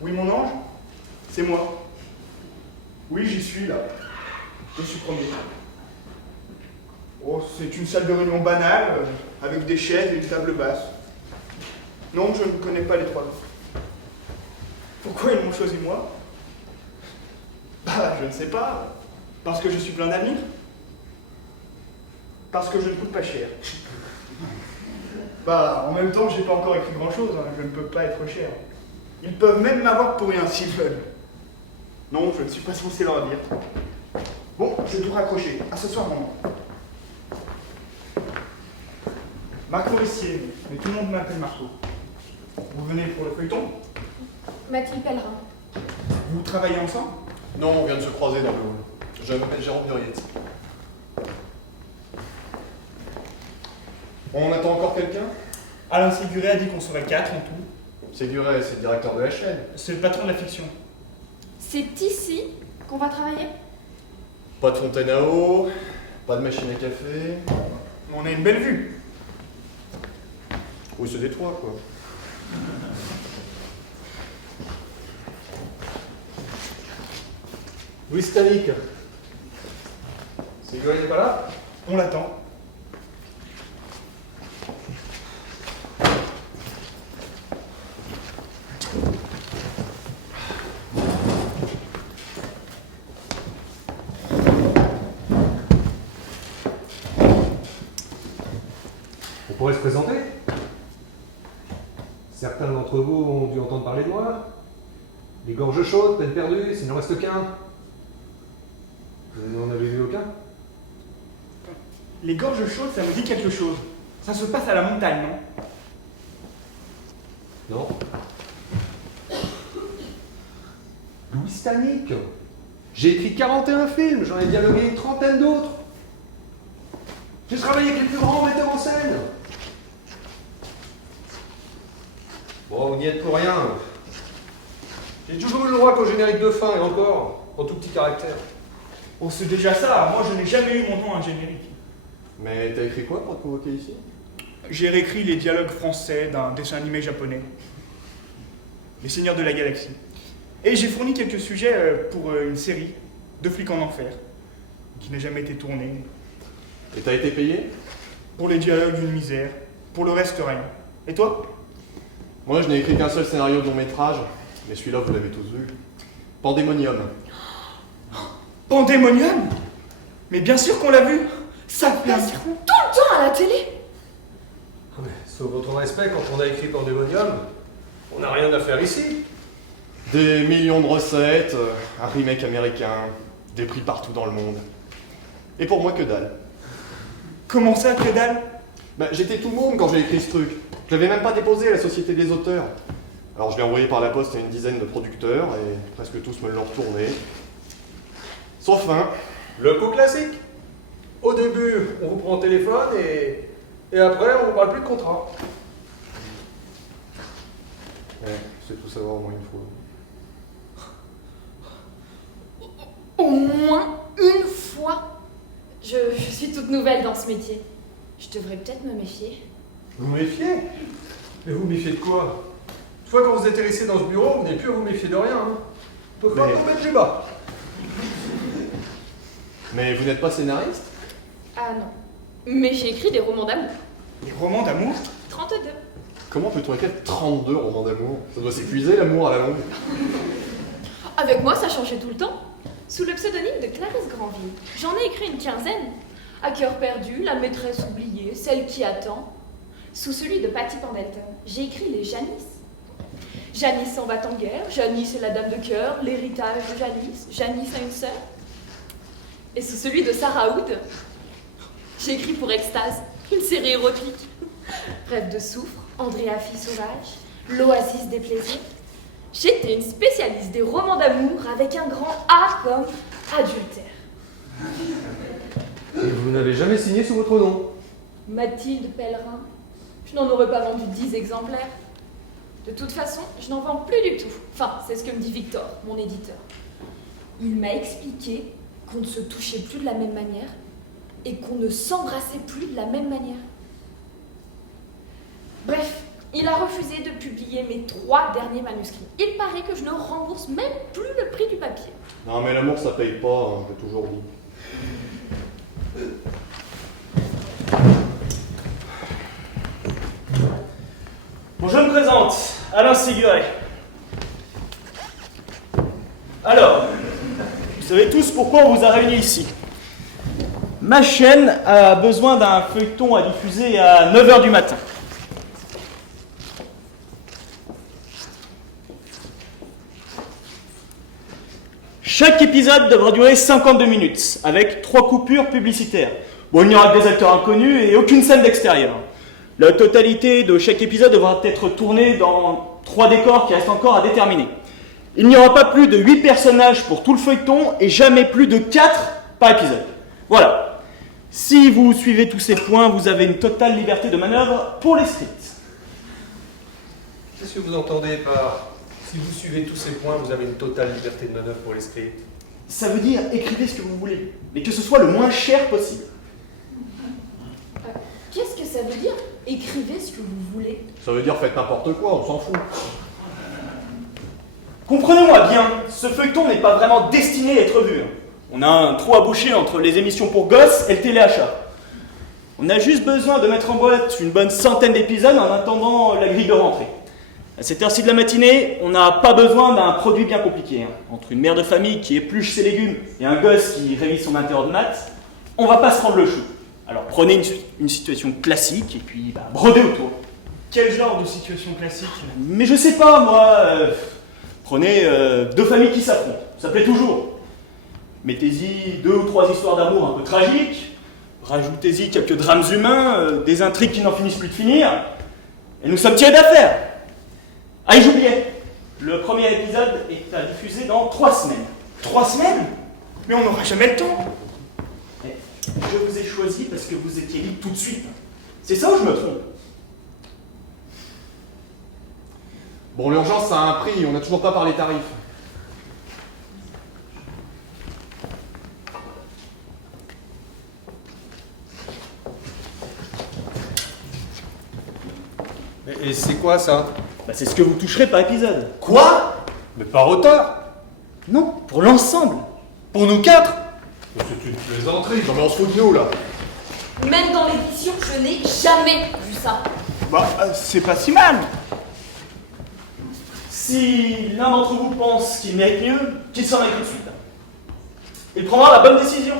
Oui, mon ange, c'est moi. Oui, j'y suis là. Je suis premier. Oh, c'est une salle de réunion banale, avec des chaises et une table basse. Non, je ne connais pas les trois autres. Pourquoi ils m'ont choisi moi? Bah, je ne sais pas. Parce que je suis plein d'avenir. Parce que je ne coûte pas cher. Bah, en même temps, j'ai pas encore écrit grand-chose, hein. Je ne peux pas être cher. Ils peuvent même m'avoir pour rien s'ils veulent. Non, je ne suis pas censé leur dire. Bon, je vais tout raccrocher. À ce soir, maman. Marc Forestier, mais tout le monde m'appelle Marco. Vous venez pour le feuilleton? Mathilde Pellerin. Vous travaillez ensemble? Non, on vient de se croiser dans le hall. Je m'appelle Jérôme Muriette. On attend encore quelqu'un? Alain Séguré a dit qu'on serait 4 en tout. Séguré, c'est le directeur de la chaîne. C'est le patron de la fiction. C'est ici qu'on va travailler? Pas de fontaine à eau, pas de machine à café. On a une belle vue. Oui, c'est des toits, quoi. Louis Stanik. Séguré n'est pas là? On l'attend. On pourrait se présenter. Certains d'entre vous ont dû entendre parler de moi. Les gorges chaudes, peine perdue, s'il n'en reste qu'un. Vous n'en avez vu aucun? Les gorges chaudes, ça me dit quelque chose. Ça se passe à la montagne, non? Non. Louis Stanik. J'ai écrit 41 films, j'en ai dialogué une trentaine d'autres. J'ai travaillé avec les plus grands metteurs en scène. Bon, vous n'y êtes pour rien. J'ai toujours eu le droit qu'au générique de fin, et encore, en tout petit caractère. Oh, c'est déjà ça. Moi, je n'ai jamais eu mon nom à un générique. Mais t'as écrit quoi pour te convoquer ici? J'ai réécrit les dialogues français d'un dessin animé japonais. Les Seigneurs de la Galaxie. Et j'ai fourni quelques sujets pour une série, Deux flics en enfer, qui n'a jamais été tournée. Et t'as été payé? Pour les dialogues, une misère. Pour le reste, rien. Et toi? Moi, je n'ai écrit qu'un seul scénario de long métrage, mais celui-là, vous l'avez tous vu. Pandémonium. Pandémonium? Mais bien sûr qu'on l'a vu. Ça passe Tout le temps à la télé. Ah, mais, sauf votre respect, quand on a écrit Pandémonium, on n'a rien à faire ici. Des millions de recettes, un remake américain, des prix partout dans le monde. Et pour moi, que dalle. Comment ça, que dalle? Bah, j'étais tout môme quand j'ai écrit ce truc. Je l'avais même pas déposé à la Société des auteurs. Alors je l'ai envoyé par la poste à une dizaine de producteurs et presque tous me l'ont retourné. Sauf un. Le coup classique. Au début, on vous prend au téléphone et après, on ne parle plus de contrat. Ouais, c'est tout savoir au moins une fois. Au moins une fois. Je suis toute nouvelle dans ce métier. Je devrais peut-être me méfier. Vous méfiez? Mais vous méfiez de quoi? Une fois quand vous atterrissez dans ce bureau, vous n'avez plus à vous méfier de rien. Hein. On peut pas Mais- tomber plus bas. Mais vous n'êtes pas scénariste? Ah non. Mais j'ai écrit des romans d'amour. Les romans d'amour? 32. Comment peut-on écrire 32 romans d'amour? Ça doit s'épuiser l'amour à la longue. Avec moi, ça changeait tout le temps. Sous le pseudonyme de Clarisse Granville, j'en ai écrit une quinzaine. À cœur perdu, la maîtresse oubliée, celle qui attend. Sous celui de Patty Pendleton, j'ai écrit les Janice. Janice s'en va en guerre, Janice est la dame de cœur, l'héritage de Janice, Janice a une sœur. Et sous celui de Sarah Hood, j'ai écrit pour Extase, une série érotique. Rêve de soufre, Andrea fille sauvage, l'oasis des plaisirs. J'étais une spécialiste des romans d'amour avec un grand A comme adultère. Et vous n'avez jamais signé sous votre nom? Mathilde Pellerin, je n'en aurais pas vendu 10 exemplaires. De toute façon, je n'en vends plus du tout. Enfin, c'est ce que me dit Victor, mon éditeur. Il m'a expliqué qu'on ne se touchait plus de la même manière et qu'on ne s'embrassait plus de la même manière. Bref, Il a refusé de publier mes 3 derniers manuscrits. Il paraît que je ne rembourse même plus le prix du papier. Non, mais l'amour, ça paye pas, hein, j'ai toujours dit. Bon, je me présente, Alain Séguret. Alors, vous savez tous pourquoi on vous a réunis ici. Ma chaîne a besoin d'un feuilleton à diffuser à 9 h du matin. Chaque épisode devra durer 52 minutes, avec 3 coupures publicitaires. Bon, il n'y aura que des acteurs inconnus et aucune scène d'extérieur. La totalité de chaque épisode devra être tournée dans 3 décors qui restent encore à déterminer. Il n'y aura pas plus de 8 personnages pour tout le feuilleton et jamais plus de 4 par épisode. Voilà. Si vous suivez tous ces points, vous avez une totale liberté de manœuvre pour les scripts. Qu'est-ce que vous entendez par si vous suivez tous ces points, vous avez une totale liberté de manœuvre pour les scripts? Ça veut dire écrivez ce que vous voulez, mais que ce soit le moins cher possible. Qu'est-ce que ça veut dire? Écrivez ce que vous voulez. Ça veut dire faites n'importe quoi, on s'en fout. Comprenez-moi bien, ce feuilleton n'est pas vraiment destiné à être vu. On a un trou à boucher entre les émissions pour gosses et le téléachat. On a juste besoin de mettre en boîte une bonne centaine d'épisodes en attendant la grille de rentrée. À cette heure-ci de la matinée, on n'a pas besoin d'un produit bien compliqué. Entre une mère de famille qui épluche ses légumes et un gosse qui révise son intérieur de maths, on va pas se prendre le chou. Alors prenez une situation classique et puis brodez autour. Quel genre de situation classique? Mais je sais pas, moi. Prenez 2 familles qui s'affrontent, ça plaît toujours. Mettez-y 2 ou 3 histoires d'amour un peu tragiques, rajoutez-y quelques drames humains, des intrigues qui n'en finissent plus de finir, et nous sommes tirés d'affaire. Ah, et j'oubliais, le premier épisode est à diffuser dans 3 semaines. 3 semaines? Mais on n'aura jamais le temps. Mais je vous ai choisi parce que vous étiez libre tout de suite. C'est ça ou je me trompe? Bon, l'urgence, ça a un prix, on n'a toujours pas parlé tarifs. Et c'est quoi ça? C'est ce que vous toucherez par épisode. Quoi? Mais par auteur? Non, pour l'ensemble. Pour nous 4? C'est une plaisanterie. Non mais on se fout de nous là. Même dans l'édition, je n'ai jamais vu ça. C'est pas si mal. Si l'un d'entre vous pense qu'il mérite mieux, qu'il s'en aille tout de suite. Il prendra la bonne décision.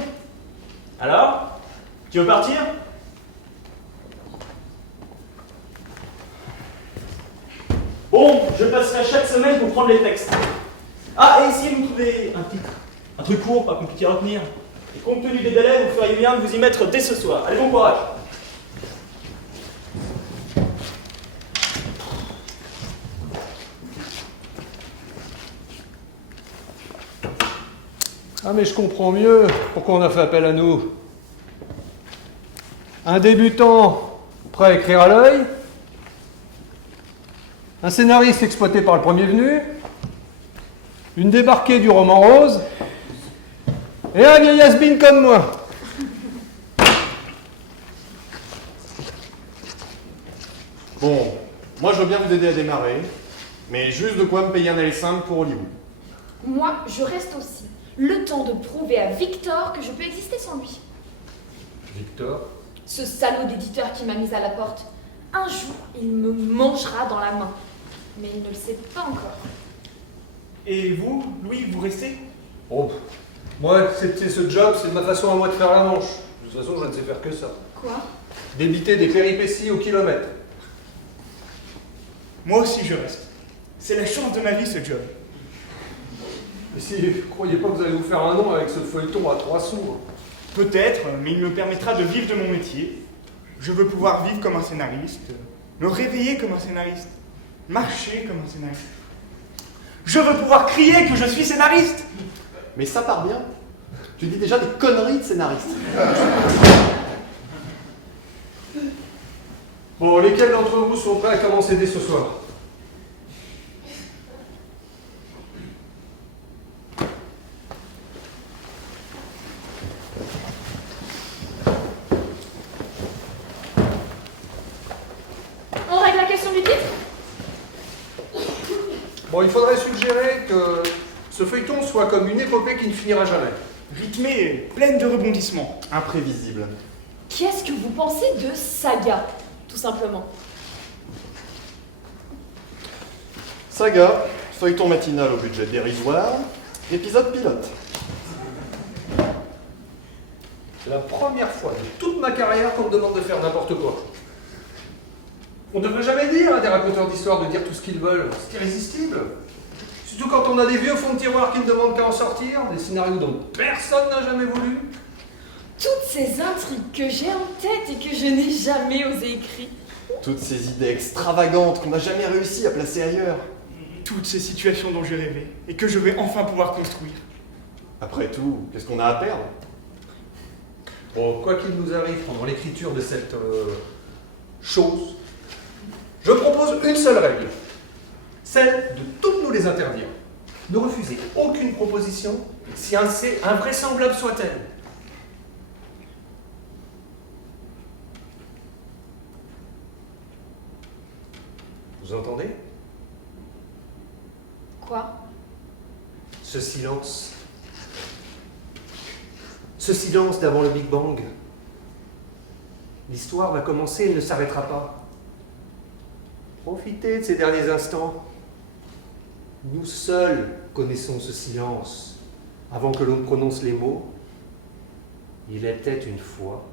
Alors, qui veut partir? Bon, je passerai chaque semaine pour prendre les textes. Ah, et essayez de me trouver un titre. Un truc court, pas compliqué à retenir. Et compte tenu des délais, vous feriez bien de vous y mettre dès ce soir. Allez, bon courage. Ah mais je comprends mieux pourquoi on a fait appel à nous. Un débutant prêt à écrire à l'œil, un scénariste exploité par le premier venu, une débarquée du roman rose, et un vieil has-been comme moi. Bon, moi je veux bien vous aider à démarrer, mais juste de quoi me payer un aller simple pour Hollywood. Moi, je reste aussi. Le temps de prouver à Victor que je peux exister sans lui. Victor? Ce salaud d'éditeur qui m'a mise à la porte. Un jour, il me mangera dans la main. Mais il ne le sait pas encore. Et vous, Louis, vous restez? Oh, moi, accepter ce job, c'est ma façon à moi de faire la manche. De toute façon, je ne sais faire que ça. Quoi? Débiter des péripéties au kilomètre. Moi aussi, je reste. C'est la chance de ma vie, ce job. Mais si vous croyez pas que vous allez vous faire un nom avec ce feuilleton à 3 sous. Peut-être, mais il me permettra de vivre de mon métier. Je veux pouvoir vivre comme un scénariste, me réveiller comme un scénariste, marcher comme un scénariste. Je veux pouvoir crier que je suis scénariste. Mais ça part bien. Tu dis déjà des conneries de scénariste. Bon, lesquels d'entre vous sont prêts à commencer dès ce soir? On règle la question du titre? Bon, il faudrait suggérer que ce feuilleton soit comme une épopée qui ne finira jamais. Rythmée et pleine de rebondissements. Imprévisible. Qu'est-ce que vous pensez de saga, tout simplement? Saga, feuilleton matinal au budget dérisoire, épisode pilote. C'est la première fois de toute ma carrière qu'on me demande de faire n'importe quoi. On ne devrait jamais dire à des raconteurs d'histoire de dire tout ce qu'ils veulent. C'est irrésistible. Surtout quand on a des vieux fonds de tiroir qui ne demandent qu'à en sortir, des scénarios dont personne n'a jamais voulu. Toutes ces intrigues que j'ai en tête et que je n'ai jamais osé écrire. Toutes ces idées extravagantes qu'on n'a jamais réussi à placer ailleurs. Toutes ces situations dont j'ai rêvé et que je vais enfin pouvoir construire. Après tout, qu'est-ce qu'on a à perdre? Bon, quoi qu'il nous arrive pendant l'écriture de cette chose, je propose une seule règle. Celle de toutes nous les interdire. Ne refuser aucune proposition, si invraisemblable soit-elle. Vous entendez? Quoi? Ce silence. Ce silence d'avant le Big Bang. L'histoire va commencer et ne s'arrêtera pas. Profitez de ces derniers instants. Nous seuls connaissons ce silence. Avant que l'on ne prononce les mots, il était une fois.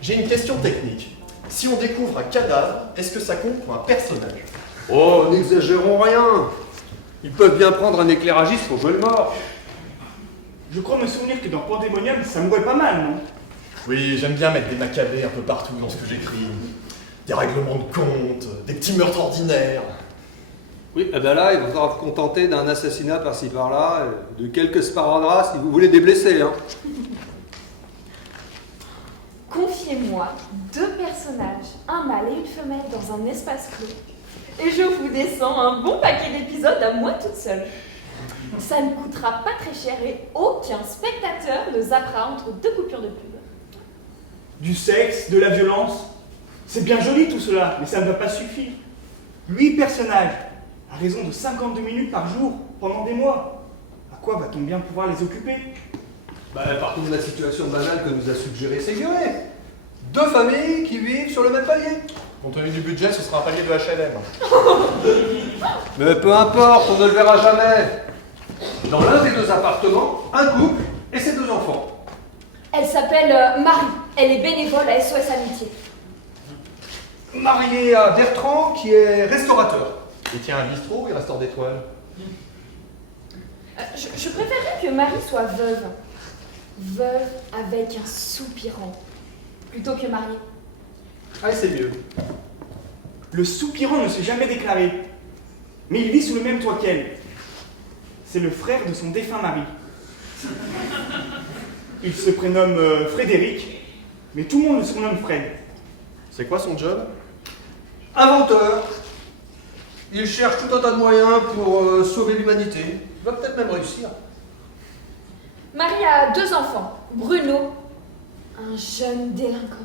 J'ai une question technique. Si on découvre un cadavre, est-ce que ça compte pour un personnage? Oh, n'exagérons rien. Ils peuvent bien prendre un éclairagiste pour jouer le mort. Je crois me souvenir que dans Pandémonium, ça mourait pas mal, non? Oui, j'aime bien mettre des macabées un peu partout dans ce que j'écris. Des règlements de compte, des petits meurtres ordinaires. Oui, et ben là, il faudra vous contenter d'un assassinat par-ci par-là, de quelques sparadraps si vous voulez des blessés. Hein. Confiez-moi 2 personnages, un mâle et une femelle dans un espace clos, et je vous descends un bon paquet d'épisodes à moi toute seule. Ça ne coûtera pas très cher et aucun spectateur ne zappera entre 2 coupures de pub. Du sexe, de la violence. C'est bien joli tout cela, mais ça ne va pas suffire. 8 personnages, à raison de 52 minutes par jour, pendant des mois. À quoi va-t-on bien pouvoir les occuper? Partons de la situation banale que nous a suggéré Séguret. 2 familles qui vivent sur le même palier. Compte tenu du budget, ce sera un palier de HLM. Mais peu importe, on ne le verra jamais. Dans l'un des 2 appartements, un couple et ses 2 enfants. Elle s'appelle Marie, elle est bénévole à SOS Amitié. Mariée à Bertrand qui est restaurateur. Il tient un bistrot ou il restaure des toiles? Je préférerais que Marie soit veuve. Veuve avec un soupirant, plutôt que mariée. Ah, c'est mieux. Le soupirant ne s'est jamais déclaré, mais il vit sous le même toit qu'elle. C'est le frère de son défunt mari. Il se prénomme Frédéric, mais tout le monde le surnomme Fred. C'est quoi son job? Inventeur. Il cherche tout un tas de moyens pour sauver l'humanité. Il va peut-être même réussir. Marie a 2 enfants, Bruno, un jeune délinquant,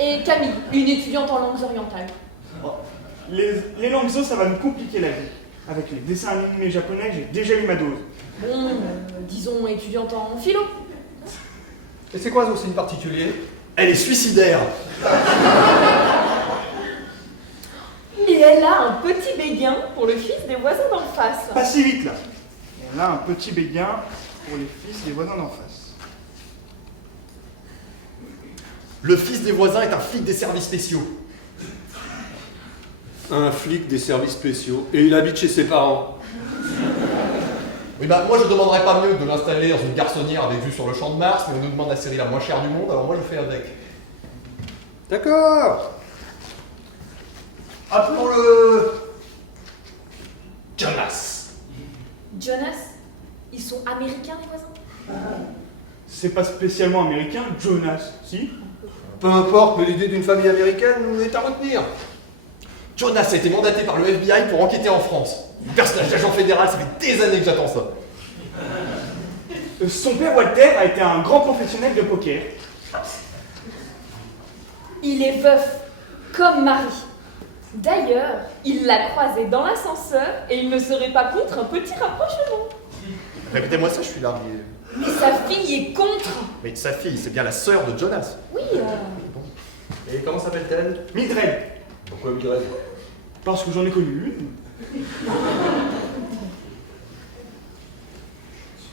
et Camille, une étudiante en langues orientales. Les langues zo, ça va me compliquer la vie. Avec les dessins animés japonais, j'ai déjà eu ma dose. Bon, disons étudiante en philo. Et c'est quoi ce signe particulier? Elle est suicidaire. Et elle a un petit béguin pour le fils des voisins d'en face. Pas si vite là. On a un petit béguin pour les fils des voisins d'en face. Le fils des voisins est un flic des services spéciaux. Un flic des services spéciaux. Et il habite chez ses parents. Oui, moi je demanderais pas mieux de l'installer dans une garçonnière avec vue sur le champ de Mars, mais on nous demande la série la moins chère du monde, alors moi je fais avec. D'accord. Appelons-le Jonas. Jonas, ils sont américains les voisins? C'est pas spécialement américain, Jonas, si? Peu importe, mais l'idée d'une famille américaine est à retenir. Jonas a été mandaté par le FBI pour enquêter en France. Personnage d'agent fédéral, ça fait des années que j'attends ça. Son père Walter a été un grand professionnel de poker. Il est veuf, comme Marie. D'ailleurs, il l'a croisé dans l'ascenseur et il ne serait pas contre un petit rapprochement. Répétez-moi ça, je suis là. Mais sa fille est contre. Mais sa fille, c'est bien la sœur de Jonas. Oui, Et comment s'appelle-t-elle? Mildred, Pourquoi Mildred? parce que j'en ai connu une.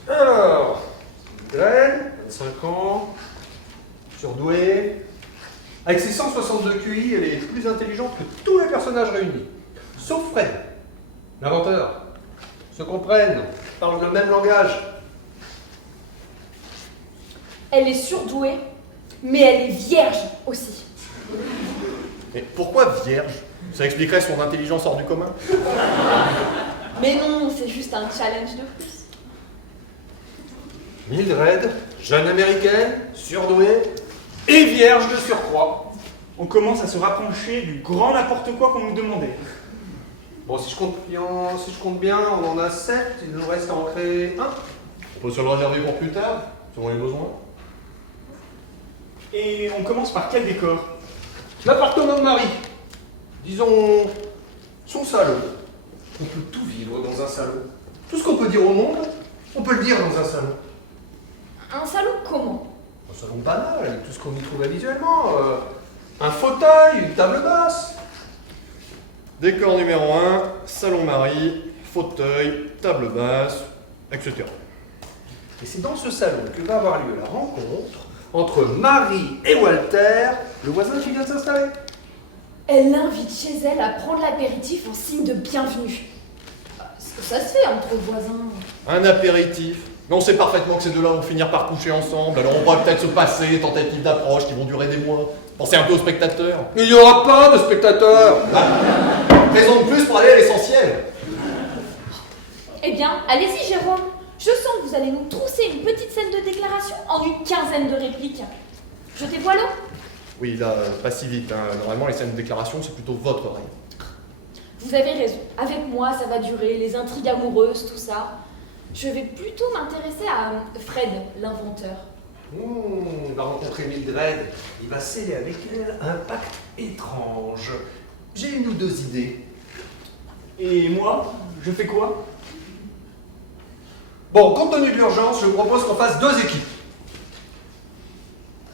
Alors, Mildred, 25 ans, surdouée. Avec ses 162 QI, elle est plus intelligente que tous les personnages réunis. Sauf Fred, l'inventeur. Se comprennent, parlent le même langage. elle est surdouée, mais elle est vierge aussi. Mais pourquoi vierge? Ça expliquerait son intelligence hors du commun. Mais non, c'est juste un challenge de plus. Mildred, jeune américaine, surdouée et vierge de surcroît. On commence à se rapprocher du grand n'importe quoi qu'on nous demandait. Bon, si je compte bien, on en a 7, il nous reste à en créer un. On peut se le réserver pour plus tard, selon les besoins. Et on commence par quel décor? L'appartement de Marie. Disons, son salon. On peut tout vivre dans un salon. Tout ce qu'on peut dire au monde, on peut le dire dans un salon. Un salon comment? Un salon banal, avec tout ce qu'on y trouve habituellement. Un fauteuil, une table basse. Décor numéro 1, salon Marie, fauteuil, table basse, etc. Et c'est dans ce salon que va avoir lieu la rencontre entre Marie et Walter, le voisin qui vient de s'installer. Elle l'invite chez elle à prendre l'apéritif en signe de bienvenue. Ça se fait entre voisins. Un apéritif. Mais on sait parfaitement que ces deux-là vont finir par coucher ensemble, alors on pourra peut-être se passer des tentatives d'approche qui vont durer des mois. Pensez un peu aux spectateurs. Il n'y aura pas de spectateurs. Raison de plus pour aller à l'essentiel. Eh bien, allez-y Jérôme. Je sens que vous allez nous trousser une petite scène de déclaration en une quinzaine de répliques. Jetez-moi l'eau. Oui, là, pas si vite. Hein. Normalement, les scènes de déclaration, c'est plutôt votre règle. Vous avez raison. Avec moi, ça va durer, les intrigues amoureuses, tout ça. Je vais plutôt m'intéresser à Fred, l'inventeur. Il va rencontrer Mildred. Il va sceller avec elle un pacte étrange. J'ai une ou deux idées. Et moi, je fais quoi? Bon, compte tenu de l'urgence, je vous propose qu'on fasse 2 équipes.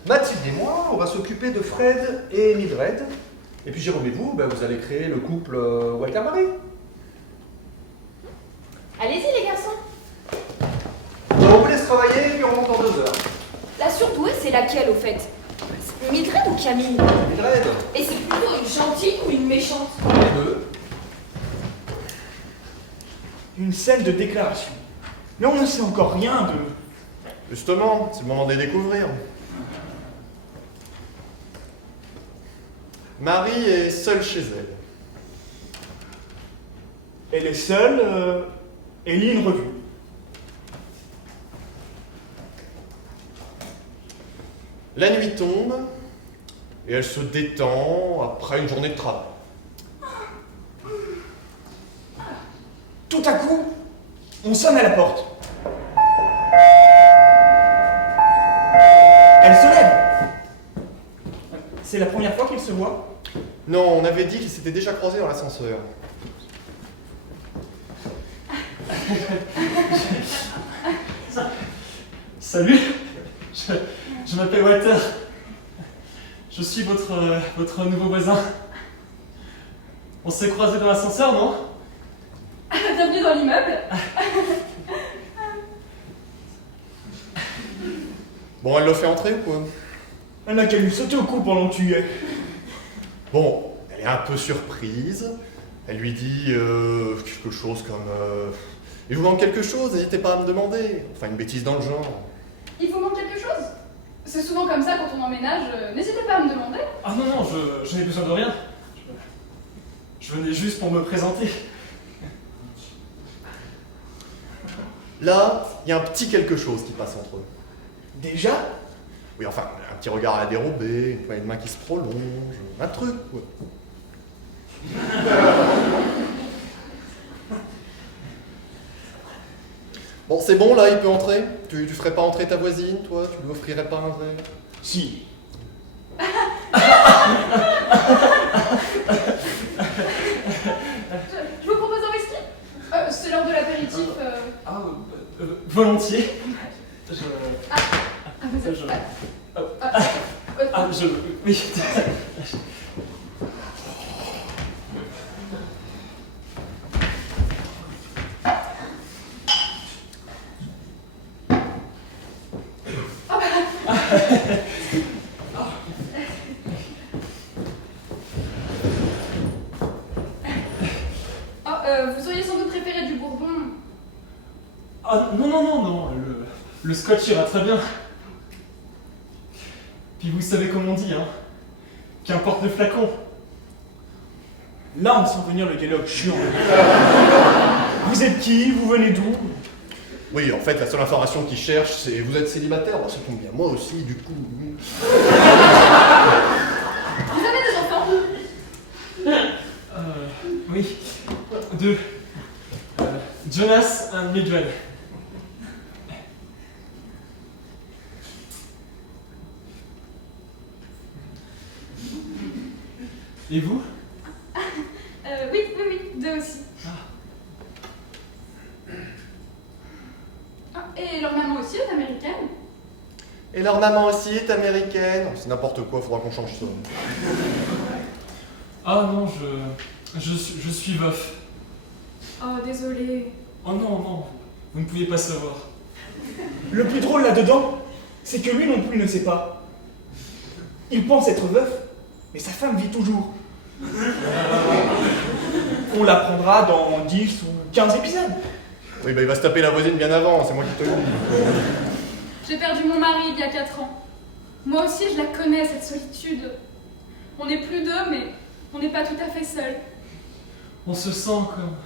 Mathilde et moi, on va s'occuper de Fred et Mildred. Et puis Jérôme et vous, vous allez créer le couple Walter-Marie. Allez-y les garçons. On vous laisse travailler et puis on monte dans 2 heures. La surdouée, c'est laquelle au fait? Mildred ou Camille? Mildred, Et c'est plutôt une gentille ou une méchante? les deux. Une scène de déclaration. Mais on ne sait encore rien de... Justement, c'est le moment de les découvrir. Marie est seule chez elle. Elle est seule et lit une revue. La nuit tombe et elle se détend après une journée de travail. Tout à coup, on sonne à la porte. Elle se lève. C'est la première fois qu'ils se voient. Non, on avait dit qu'ils s'étaient déjà croisés dans l'ascenseur. Salut, je m'appelle Walter. Je suis votre nouveau voisin. On s'est croisés dans l'ascenseur, non? Bienvenue dans l'immeuble. Bon, elle le fait entrer ou quoi? Elle n'a qu'à lui sauter au cou pendant que tu y es. Bon, elle est un peu surprise. Elle lui dit quelque chose comme il vous manque quelque chose, n'hésitez pas à me demander. Enfin, une bêtise dans le genre. Il vous manque quelque chose? C'est souvent comme ça quand on emménage, n'hésitez pas à me demander. Ah non, je n'ai besoin de rien. Je Je venais juste pour me présenter. Là, il y a un petit quelque chose qui passe entre eux. Déjà? Oui, enfin, un petit regard à la dérobée, une poignée de main qui se prolonge, un truc, quoi. Bon, c'est bon, là, il peut entrer? Tu ferais pas entrer ta voisine, toi? Tu lui offrirais pas un verre? Si. Je vous propose un whisky. C'est l'heure de l'apéritif. Volontiers. Vous êtes- je- euh, Oui. Vous auriez sans doute préféré du bourbon. Ah, non. Le scotch ira très bien. Puis vous savez comment on dit, hein. Qu'importe le flacon. Là, on sent venir le dialogue chiant. Vous êtes qui? Vous venez d'où? Oui, en fait, la seule information qu'ils cherchent, c'est vous êtes célibataire? Bon, ça tombe bien, moi aussi, du coup. Vous avez des enfants? Oui. Deux. Jonas et Mildred. Et vous? Oui, deux aussi. Et leur maman aussi est américaine. Et leur maman aussi est américaine. C'est n'importe quoi, faudra qu'on change ça. Ah non, je suis veuf. Oh, désolé. Oh non, vous ne pouviez pas savoir. Le plus drôle là-dedans, c'est que lui non plus ne sait pas. Il pense être veuf, mais sa femme vit toujours. On l'apprendra dans 10 ou 15 épisodes. Oui, bah il va se taper la voisine bien avant, c'est moi qui te le dis. J'ai perdu mon mari il y a 4 ans. Moi aussi, je la connais, cette solitude. On n'est plus deux, mais on n'est pas tout à fait seuls. On se sent comme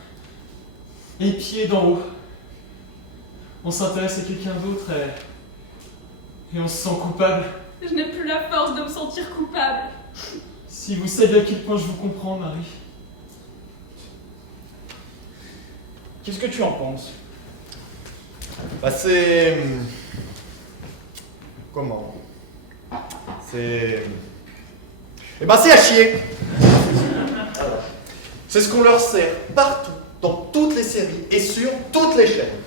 épié d'en haut. On s'intéresse à quelqu'un d'autre et on se sent coupable. Je n'ai plus la force de me sentir coupable. Si vous saviez à quel point je vous comprends, Marie. Qu'est-ce que tu en penses? Bah c'est... Comment? C'est... Eh ben c'est à chier. C'est ce qu'on leur sert partout, dans toutes les séries et sur toutes les chaînes.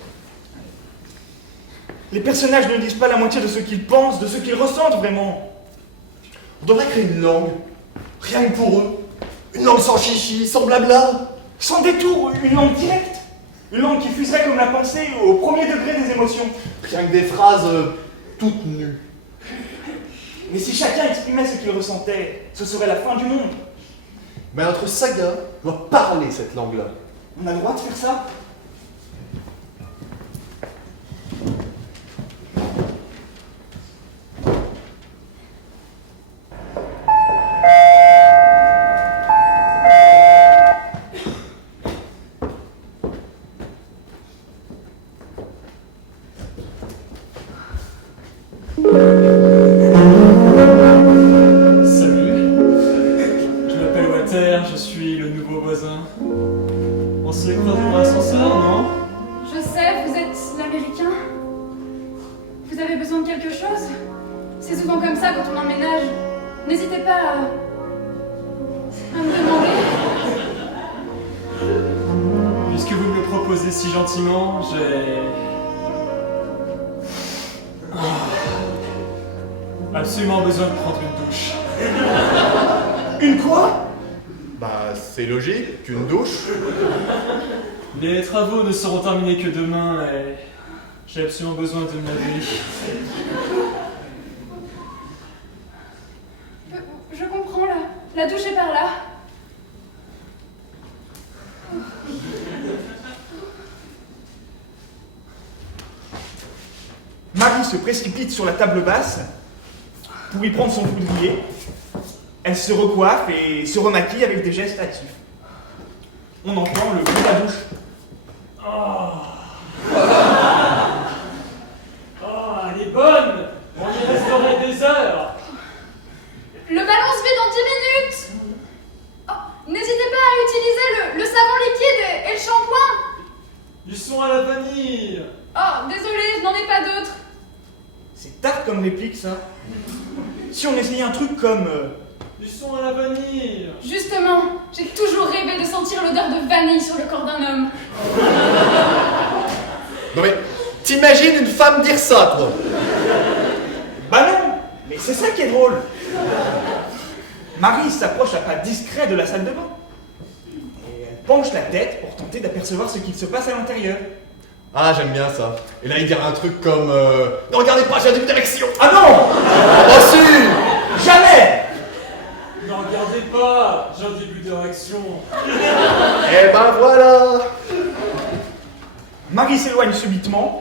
Les personnages ne disent pas la moitié de ce qu'ils pensent, de ce qu'ils ressentent vraiment. On devrait créer une langue, rien que pour eux. Une langue sans chichi, sans blabla. Sans détour, une langue directe. Une langue qui fuserait comme la pensée au premier degré des émotions. Rien que des phrases toutes nues. Mais si chacun exprimait ce qu'il ressentait, ce serait la fin du monde. Mais notre saga doit parler cette langue-là. On a le droit de faire ça? Salut. Je m'appelle Walter, je suis le nouveau voisin. On s'est croisé dans l'ascenseur, non? Je sais, vous êtes l'américain. Vous avez besoin de quelque chose? C'est souvent comme ça quand on emménage. N'hésitez pas à me demander. Puisque vous me le proposez si gentiment, j'ai... absolument besoin de prendre une douche. Une quoi? Bah c'est logique, qu'une douche. Les travaux ne seront terminés que demain et j'ai absolument besoin de me laver. Je comprends là. La douche est par là. Marie se précipite sur la table basse pour y prendre son poudrier. Elle se recoiffe et se remaquille avec des gestes hâtifs. on entend le bruit de la douche. Oh, elle est bonne! On y resterait des heures! Le ballon se vide dans 10 minutes. Oh, n'hésitez pas à utiliser le savon liquide et le shampoing. Du son à la vanille! Oh, désolé, je n'en ai pas d'autres. C'est tarte comme réplique, ça. Si on essayait un truc comme... Du son à la vanille! Justement, j'ai toujours rêvé de sentir l'odeur de vanille sur le corps d'un homme. Non mais, t'imagines une femme dire ça, toi? Bah non! Mais c'est ça qui est drôle. Marie s'approche à pas discret de la salle de bain. Et elle penche la tête pour tenter d'apercevoir ce qu'il se passe à l'intérieur. Ah, j'aime bien ça. Et là, il dirait un truc comme ne regardez pas, j'ai un début d'érection. Ah non! Oh si! Jamais! Ne regardez pas, j'ai un début d'érection. Eh ben voilà! Marie s'éloigne subitement.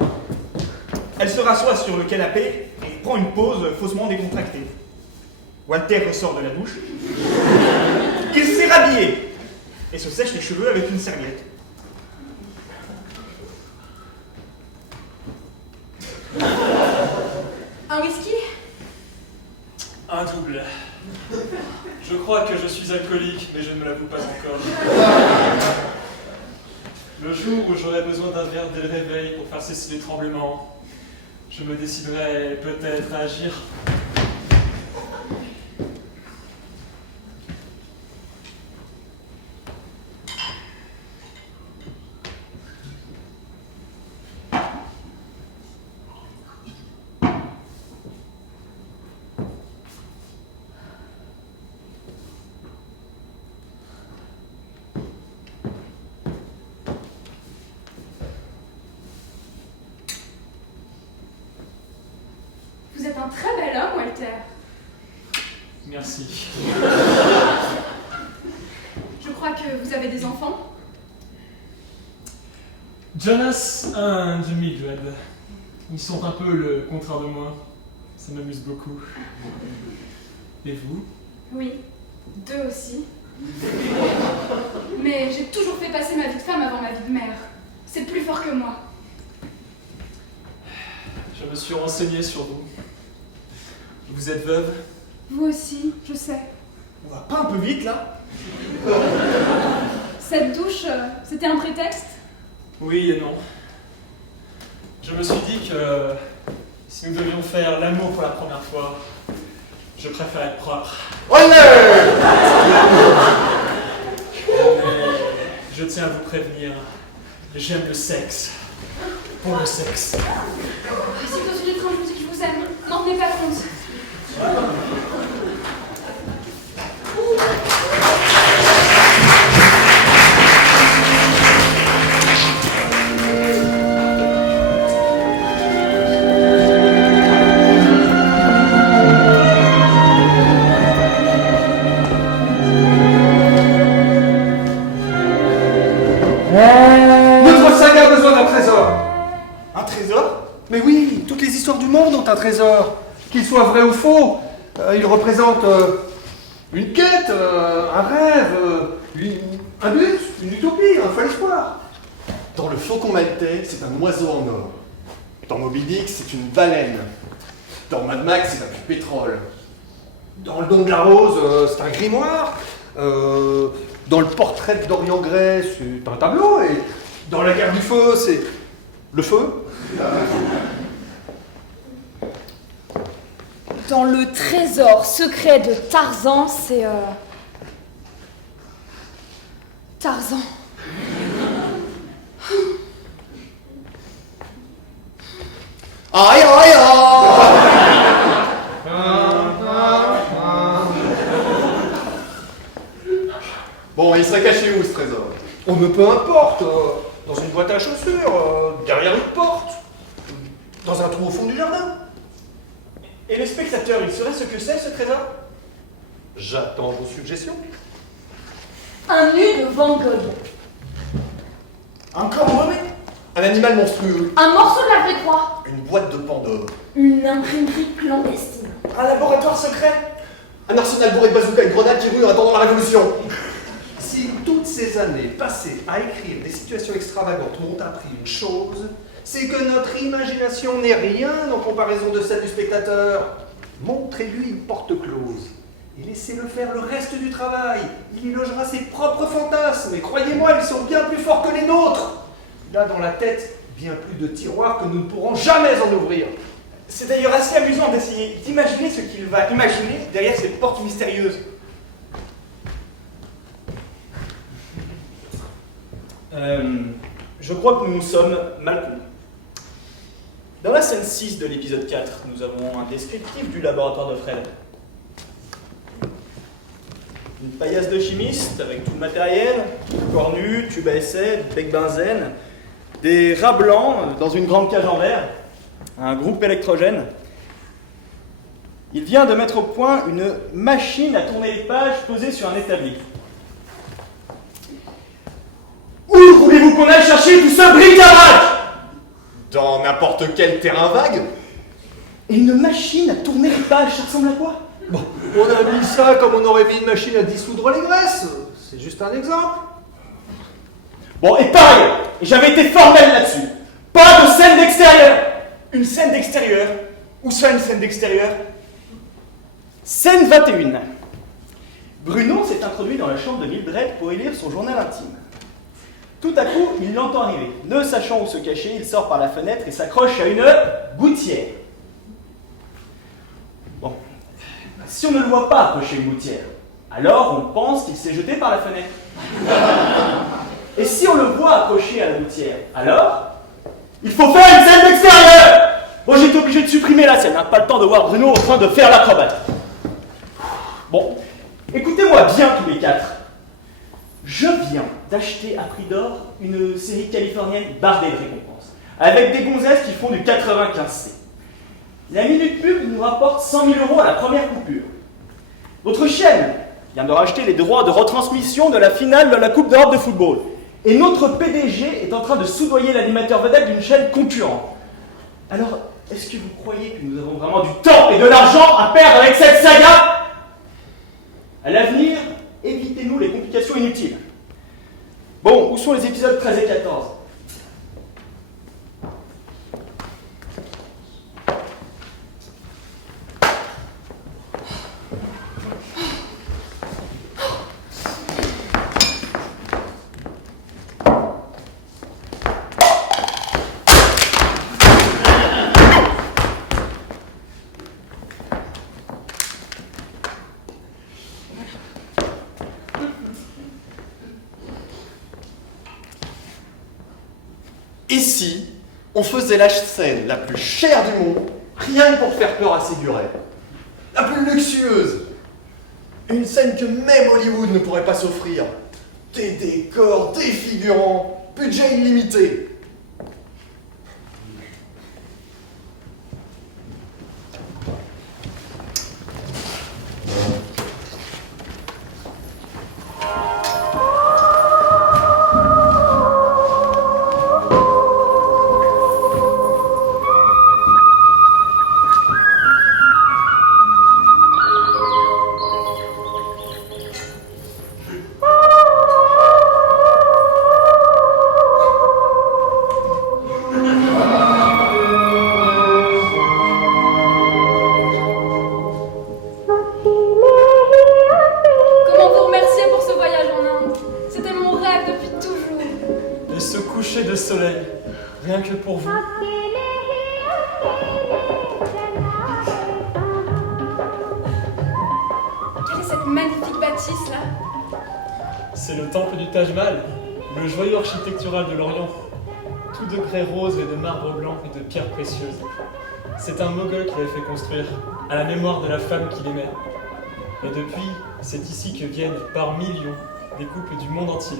Elle se rassoit sur le canapé et prend une pause faussement décontractée. Walter ressort de la douche. Il s'est rhabillé et se sèche les cheveux avec une serviette. Un whisky? Un double. Je crois que je suis alcoolique, mais je ne me l'avoue pas encore. Le jour où j'aurai besoin d'un verre dès le réveil pour faire cesser les tremblements, je me déciderai peut-être à agir. Vous êtes un très bel homme, Walter. Merci. Je crois que vous avez des enfants. Jonas and Mildred. Ils sont un peu le contraire de moi. Ça m'amuse beaucoup. Et vous? Oui, 2 aussi. Mais j'ai toujours fait passer ma vie de femme avant ma vie de mère. C'est plus fort que moi. Je me suis renseigné sur vous. Vous êtes veuve? Vous aussi, je sais. On va pas un peu vite là? Cette douche, c'était un prétexte? Oui et non. Je me suis dit que si nous devions faire l'amour pour la première fois, je préfère être propre. Allez! Mais je tiens à vous prévenir, j'aime le sexe. Pour le sexe. Si vous êtes je vous dis que je vous aime. N'en tenez pas compte. Notre saga a besoin d'un trésor. Un trésor? Mais oui, toutes les histoires du monde ont un trésor. Qu'il soit vrai ou faux, il représente une quête, un rêve, un but, une utopie, un faux espoir. Dans le Faucon maltais, c'est un oiseau en or. Dans Moby Dick, c'est une baleine. Dans Mad Max, c'est un pétrole. Dans le Don de la Rose, c'est un grimoire. Dans le portrait de Dorian Gray, c'est un tableau. Et dans la guerre du feu, c'est le feu. Dans le trésor secret de Tarzan, c'est... Tarzan. Aïe aïe aïe! Bon, il serait caché où ce trésor? On me peu importe. Dans une boîte à chaussures, derrière une porte, dans un trou au fond du jardin. Et le spectateur, il saurait ce que c'est ce trésor? J'attends vos suggestions. Un nu de Van Gogh. Un corps embaumé? Un animal monstrueux. Un morceau de la vraie croix. Une boîte de Pandore. Une imprimerie clandestine. Un laboratoire secret? Un arsenal bourré de bazooka et de grenades qui rue en attendant la révolution. Si toutes ces années passées à écrire des situations extravagantes m'ont appris une chose, c'est que notre imagination n'est rien en comparaison de celle du spectateur. Montrez-lui une porte close et laissez-le faire le reste du travail. Il y logera ses propres fantasmes, et croyez-moi, ils sont bien plus forts que les nôtres. Il a dans la tête bien plus de tiroirs que nous ne pourrons jamais en ouvrir. C'est d'ailleurs assez amusant d'essayer d'imaginer ce qu'il va imaginer derrière ces portes mystérieuses. Je crois que nous nous sommes mal compris. Dans la scène 6 de l'épisode 4, nous avons un descriptif du laboratoire de Fred. Une paillasse de chimiste avec tout le matériel, cornu, tube à essai, bec benzène, des rats blancs dans une grande cage en verre, un groupe électrogène. Il vient de mettre au point une machine à tourner les pages posée sur un établi. Où voulez-vous qu'on aille chercher tout ce bric-à-brac? Dans n'importe quel terrain vague? Et une machine à tourner les pages, ça ressemble à quoi? Bon, on a mis ça comme on aurait mis une machine à dissoudre les graisses. C'est juste un exemple. Bon, et pareil, j'avais été formel là-dessus. Pas de scène d'extérieur. Une scène d'extérieur? Où ça, une scène d'extérieur? Scène 21. Bruno s'est introduit dans la chambre de Mildred pour y lire son journal intime. Tout à coup, il l'entend arriver. Ne sachant où se cacher, il sort par la fenêtre et s'accroche à une gouttière. Bon, si on ne le voit pas approcher une gouttière, alors on pense qu'il s'est jeté par la fenêtre. Et si on le voit accroché à la gouttière, alors il faut faire une scène d'extérieur. Bon, j'étais obligé de supprimer la scène, hein, pas le temps de voir Bruno en train de faire l'acrobate. Bon, écoutez-moi bien tous les quatre. Je viens d'acheter à prix d'or une série californienne bardée de récompenses, avec des gonzesses qui font du 95C. La minute pub nous rapporte 100 000 € à la première coupure. Votre chaîne vient de racheter les droits de retransmission de la finale de la Coupe d'Europe de football. Et notre PDG est en train de soudoyer l'animateur vedette d'une chaîne concurrente. Alors, est-ce que vous croyez que nous avons vraiment du temps et de l'argent à perdre avec cette saga? À l'avenir, évitez-nous les complications inutiles. Bon, où sont les épisodes 13 et 14? Et si on faisait la scène la plus chère du monde, rien que pour faire peur à Ségurel? La plus luxueuse. Une scène que même Hollywood ne pourrait pas s'offrir. Des décors, des figurants, budget illimité. Rien que pour vous. Quelle est cette magnifique bâtisse là? C'est le temple du Taj Mahal, le joyau architectural de l'Orient. Tout de grès rose et de marbre blanc et de pierres précieuses. C'est un Moghol qui l'avait fait construire, à la mémoire de la femme qu'il aimait. Et depuis, c'est ici que viennent par millions des couples du monde entier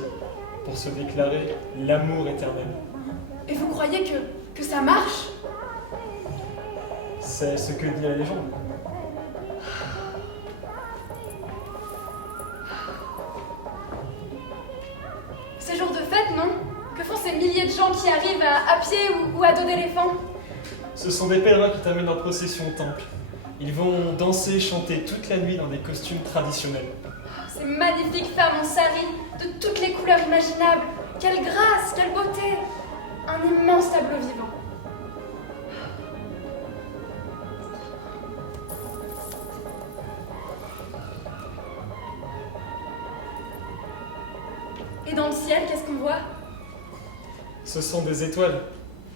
pour se déclarer l'amour éternel. Et vous croyez que ça marche? C'est ce que dit la légende. C'est jour de fête, non? Que font ces milliers de gens qui arrivent à pied ou à dos d'éléphant? Ce sont des pèlerins qui t'amènent en procession au temple. Ils vont danser, chanter toute la nuit dans des costumes traditionnels. Ces magnifiques femmes en sari, de toutes les couleurs imaginables. Quelle grâce, quelle beauté! Un immense tableau vivant. Et dans le ciel, qu'est-ce qu'on voit? Ce sont des étoiles,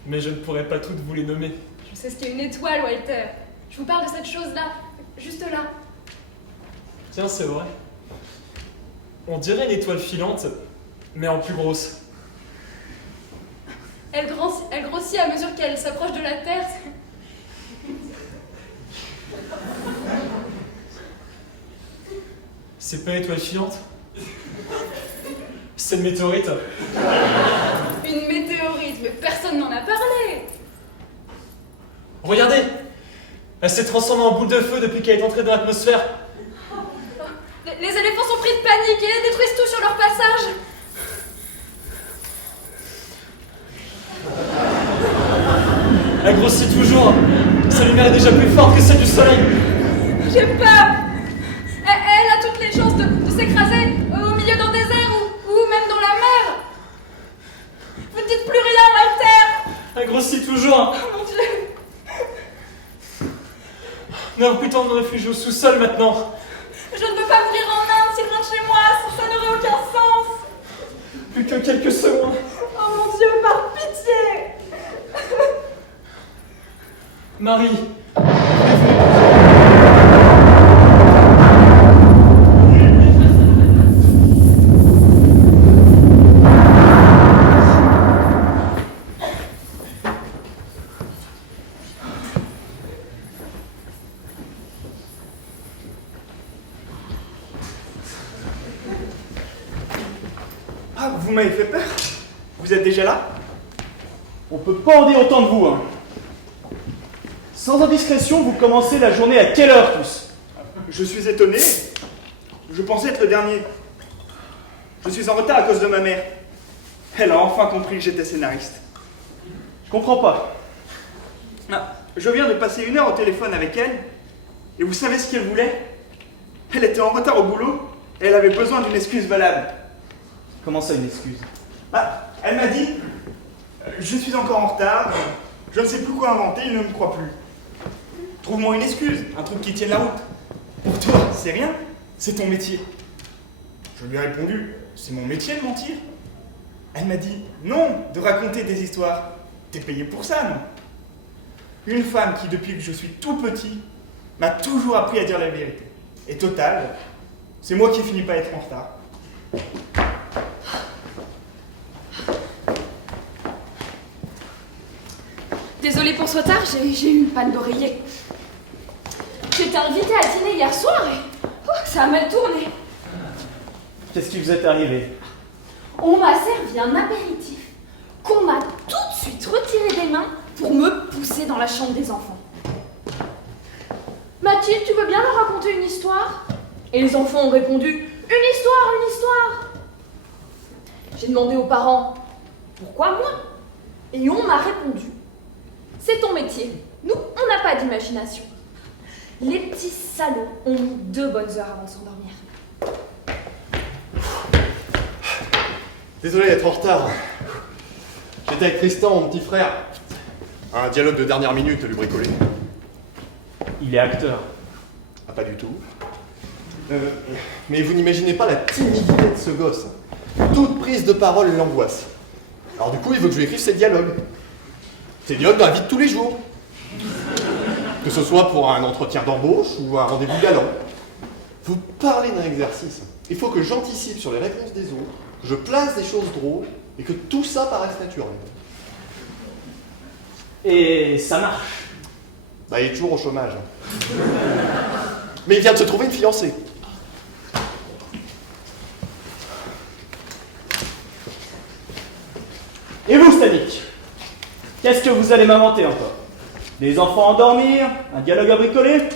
mais je ne pourrais pas toutes vous les nommer. Je sais ce qu'est une étoile, Walter. Je vous parle de cette chose-là, juste là. Tiens, c'est vrai. On dirait une étoile filante, mais en plus grosse. Elle grossit à mesure qu'elle s'approche de la Terre. C'est pas une étoile filante? C'est une météorite. Une météorite, mais personne n'en a parlé. Regardez! Elle s'est transformée en boule de feu depuis qu'elle est entrée dans l'atmosphère. Les éléphants sont pris de panique et détruisent tout sur leur passage. Elle grossit toujours. Sa lumière est déjà plus forte que celle du soleil. J'ai peur. Elle a toutes les chances de s'écraser au milieu d'un désert ou même dans la mer. Vous ne dites plus rien, Walter. Elle grossit toujours. Oh mon Dieu. Nous avons plutôt de nous réfugier au sous-sol maintenant. Je ne veux pas mourir en Inde s'il vient chez moi. Ça n'aurait aucun sens. Plus que quelques secondes. Oh mon Dieu, par pitié. Marie. Ah, vous m'avez fait peur. Vous êtes déjà là? On peut pas en dire autant de vous, hein. Sans indiscrétion, vous commencez la journée à quelle heure tous? Je suis étonné. Je pensais être le dernier. Je suis en retard à cause de ma mère. Elle a enfin compris que j'étais scénariste. Je comprends pas. Ah, je viens de passer 1 heure au téléphone avec elle. Et vous savez ce qu'elle voulait? Elle était en retard au boulot et elle avait besoin d'une excuse valable. Comment ça, une excuse? Ah, elle m'a dit, je suis encore en retard, je ne sais plus quoi inventer, il ne me croit plus. Trouve-moi une excuse, un truc qui tienne la route. Pour toi, c'est rien, c'est ton métier. Je lui ai répondu, c'est mon métier de mentir. Elle m'a dit, non, de raconter des histoires. T'es payé pour ça, non? Une femme qui, depuis que je suis tout petit, m'a toujours appris à dire la vérité. Et total, c'est moi qui ai fini par être en retard. Désolée pour ce retard, j'ai eu une panne d'oreiller. J'étais invitée à dîner hier soir et ça a mal tourné. Qu'est-ce qui vous est arrivé? On m'a servi un apéritif qu'on m'a tout de suite retiré des mains pour me pousser dans la chambre des enfants. Mathilde, tu veux bien leur raconter une histoire? Et les enfants ont répondu, une histoire, une histoire. J'ai demandé aux parents, pourquoi moi? Et on m'a répondu, c'est ton métier. Nous, on n'a pas d'imagination. Les petits salauds ont mis 2 bonnes heures avant de s'endormir. Désolé d'être en retard. J'étais avec Tristan, mon petit frère. Un dialogue de dernière minute lui bricolé. Il est acteur. Ah, pas du tout. Mais vous n'imaginez pas la timidité de ce gosse. Toute prise de parole l'angoisse. Alors du coup, il veut que je lui écrive ses dialogues. Ses dialogues dans la vie de tous les jours. Que ce soit pour un entretien d'embauche ou un rendez-vous galant. Vous parlez d'un exercice. Il faut que j'anticipe sur les réponses des autres, que je place des choses drôles et que tout ça paraisse naturel. Et ça marche. Bah, il est toujours au chômage. Mais il vient de se trouver une fiancée. Et vous, Stanik? Qu'est-ce que vous allez m'inventer encore? Des enfants endormir? Un dialogue à bricoler?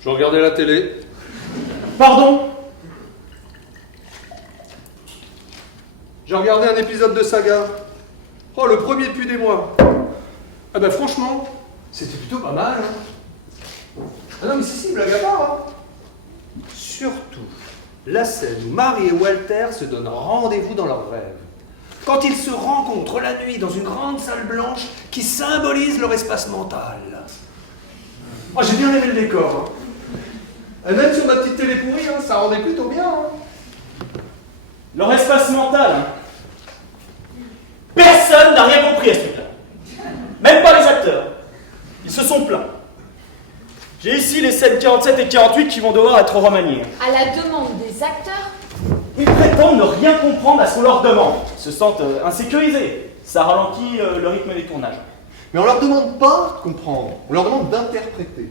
Je regardais la télé. Pardon? J'ai regardé un épisode de Saga. Oh, le premier depuis des mois. Ah ben franchement, c'était plutôt pas mal. Hein. Ah non mais si, blague à part. Hein. Surtout, la scène où Marie et Walter se donnent rendez-vous dans leurs rêves. Quand ils se rencontrent la nuit dans une grande salle blanche qui symbolise leur espace mental. Oh, j'ai bien aimé le décor. Hein. Et même sur ma petite télé pourrie, hein, ça rendait plutôt bien. Hein. Leur espace mental. Hein. Personne n'a rien compris à ce truc-là. Même pas les acteurs. Ils se sont plaints. J'ai ici les scènes 47 et 48 qui vont devoir être remaniées. À la demande des acteurs, Ils prétendent ne rien comprendre à ce qu'on leur demande. Ils se sentent insécurisés. Ça ralentit le rythme des tournages. Mais on leur demande pas de comprendre, on leur demande d'interpréter.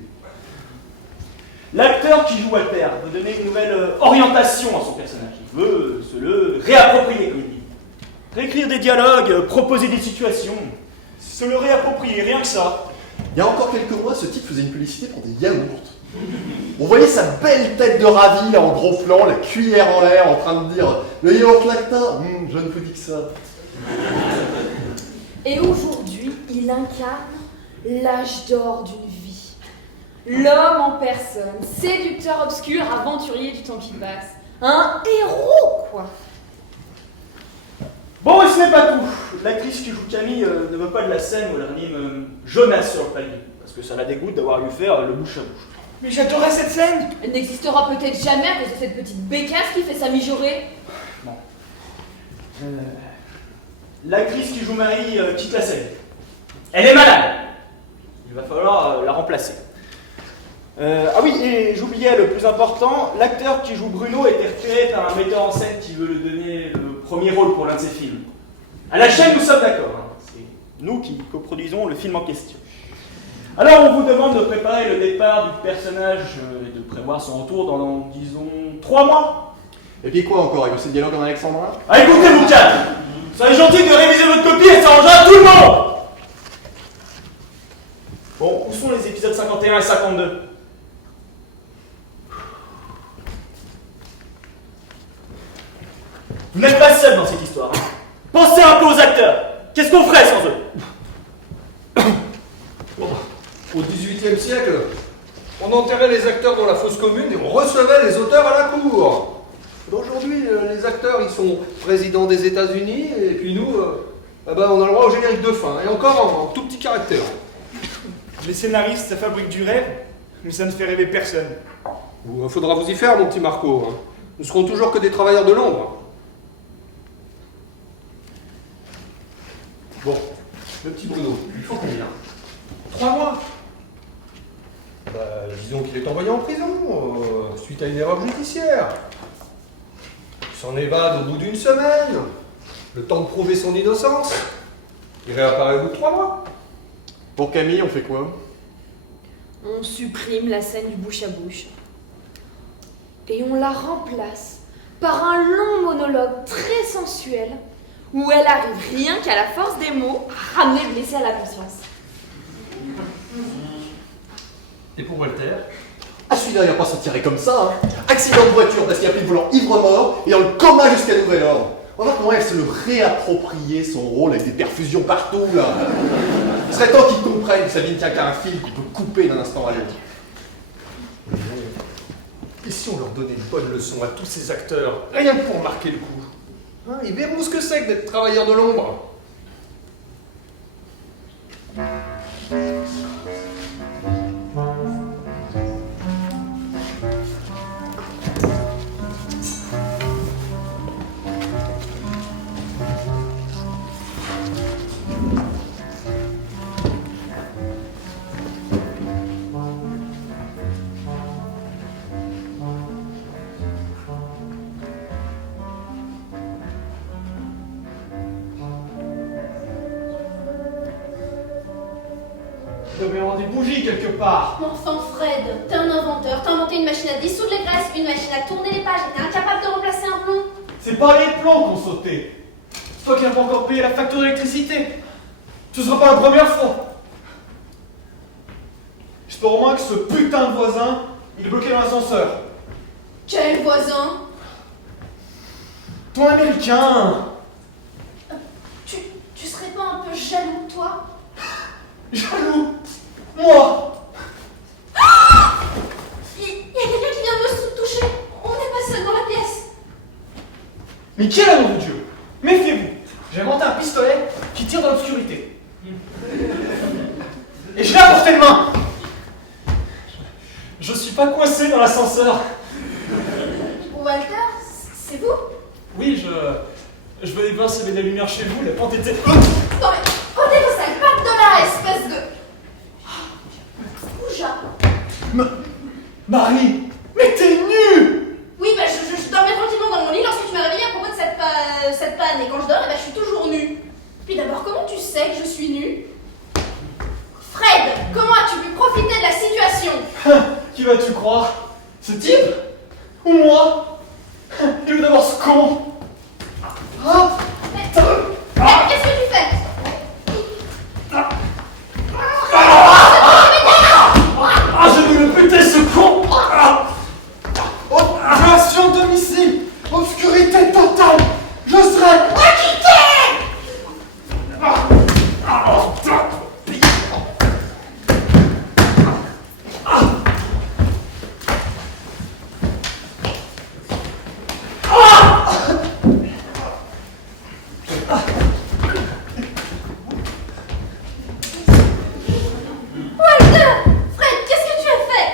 L'acteur qui joue Walter veut donner une nouvelle orientation à son personnage. Il veut se le réapproprier, comme il dit. Réécrire des dialogues, proposer des situations. Se le réapproprier, rien que ça. Il y a encore quelques mois, ce type faisait une publicité pour des yaourts. On voyait sa belle tête de ravi là, en gros plan, la cuillère en l'air, en train de dire « Le yaourt lactin, je ne vous dis que ça ». et aujourd'hui, il incarne l'âge d'or d'une vie. L'homme en personne, séducteur obscur, aventurier du temps qui passe. Un héros, quoi. Bon, et ce n'est pas tout. L'actrice qui joue Camille ne veut pas de la scène où elle anime Jonas sur le palier. Parce que ça la dégoûte d'avoir lui faire le bouche à bouche. Mais j'adorais cette scène. Elle n'existera peut-être jamais à cause de cette petite bécasse qui fait sa mijaurée. Bon. L'actrice qui joue Marie quitte la scène. Elle est malade. Il va falloir la remplacer. Ah oui, et j'oubliais le plus important, l'acteur qui joue Bruno a été repéré par un metteur en scène qui veut lui donner le premier rôle pour l'un de ses films. À la chaîne, nous sommes d'accord. Hein. C'est nous qui coproduisons le film en question. Alors, on vous demande de préparer le départ du personnage et de prévoir son retour dans, disons, 3 mois. Et puis quoi encore, il veut ce dialogue en alexandrin? Ah, écoutez, vous quatre, soyez gentils de réviser votre copie et ça arrangera tout le monde. Bon, où sont les épisodes 51 et 52? Vous n'êtes pas seul dans cette histoire. Hein. Pensez un peu aux acteurs. Qu'est-ce qu'on ferait sans eux? Au XVIIIe siècle, on enterrait les acteurs dans la fosse commune et on recevait les auteurs à la cour. Aujourd'hui, les acteurs, ils sont présidents des États-Unis et puis nous, on a le droit au générique de fin, et encore en tout petit caractère. Les scénaristes, ça fabrique du rêve, mais ça ne fait rêver personne. Il faudra vous y faire, mon petit Marco. Hein. Nous serons toujours que des travailleurs de l'ombre. Bon, le petit Bruno, il faut combien? 3 mois. Disons qu'il est envoyé en prison, suite à une erreur judiciaire. Il s'en évade au bout d'une semaine, le temps de prouver son innocence. Il réapparaît au bout de 3 mois. Pour Camille, on fait quoi? On supprime la scène du bouche à bouche. Et on la remplace par un long monologue très sensuel où elle arrive rien qu'à la force des mots à ramener le blessé à la conscience. Et pour Walter? Ah, celui-là, il va pas s'en tirer comme ça, hein. Accident de voiture parce qu'il a pris le volant ivre-mort et dans le coma jusqu'à nouvel ordre. On va voir comment elle se le réapproprier son rôle avec des perfusions partout, là. Il serait temps qu'il comprenne que sa vie ne tient qu'à un fil qu'on peut couper d'un instant à l'autre. Et si on leur donnait une bonne leçon à tous ces acteurs, rien que pour marquer le coup, hein, ils verront ce que c'est que d'être travailleurs de l'ombre. Vous devez avoir des bougies quelque part. Enfin Fred, t'es un inventeur, t'as inventé une machine à dissoudre les graisses, une machine à tourner les pages, et t'es incapable de remplacer un plomb. C'est pas les plombs qu'on sautait. C'est toi qui n'as pas encore payé la facture d'électricité. Ce sera pas la première fois. J'espère au moins que ce putain de voisin, il est bloqué dans l'ascenseur. Quel voisin? Ton américain. Tu serais pas un peu jaloux de toi? Jaloux. Moi. Il y a quelqu'un qui vient me toucher. Mais qui est là, nom de Dieu? Méfiez-vous, j'ai inventé un pistolet qui tire dans l'obscurité. Et je l'ai à portée de main. Je suis pas coincé dans l'ascenseur. Walter, c'est vous? Oui, je venais voir s'il y avait de la lumière chez vous, la pente était... Non mais, prenez vos 5 pattes de là, espèce de... Ouja. Marie, mais t'es nue! Oui, bah je dormais tranquillement dans mon lit lorsque tu m'as réveillée à propos de cette panne. Et quand je dors, eh ben, je suis toujours nue. Puis d'abord, comment tu sais que je suis nue? Fred, comment as-tu pu profiter de la situation? Qui vas-tu croire? Ce type? Ou moi? Et ou d'abord ce con? Ah! Qu'est-ce que tu fais? Ah, je vais le buter, ce con! Opération domicile! Obscurité totale! Je serai acquitté! Walter! Fred, qu'est-ce que tu as fait?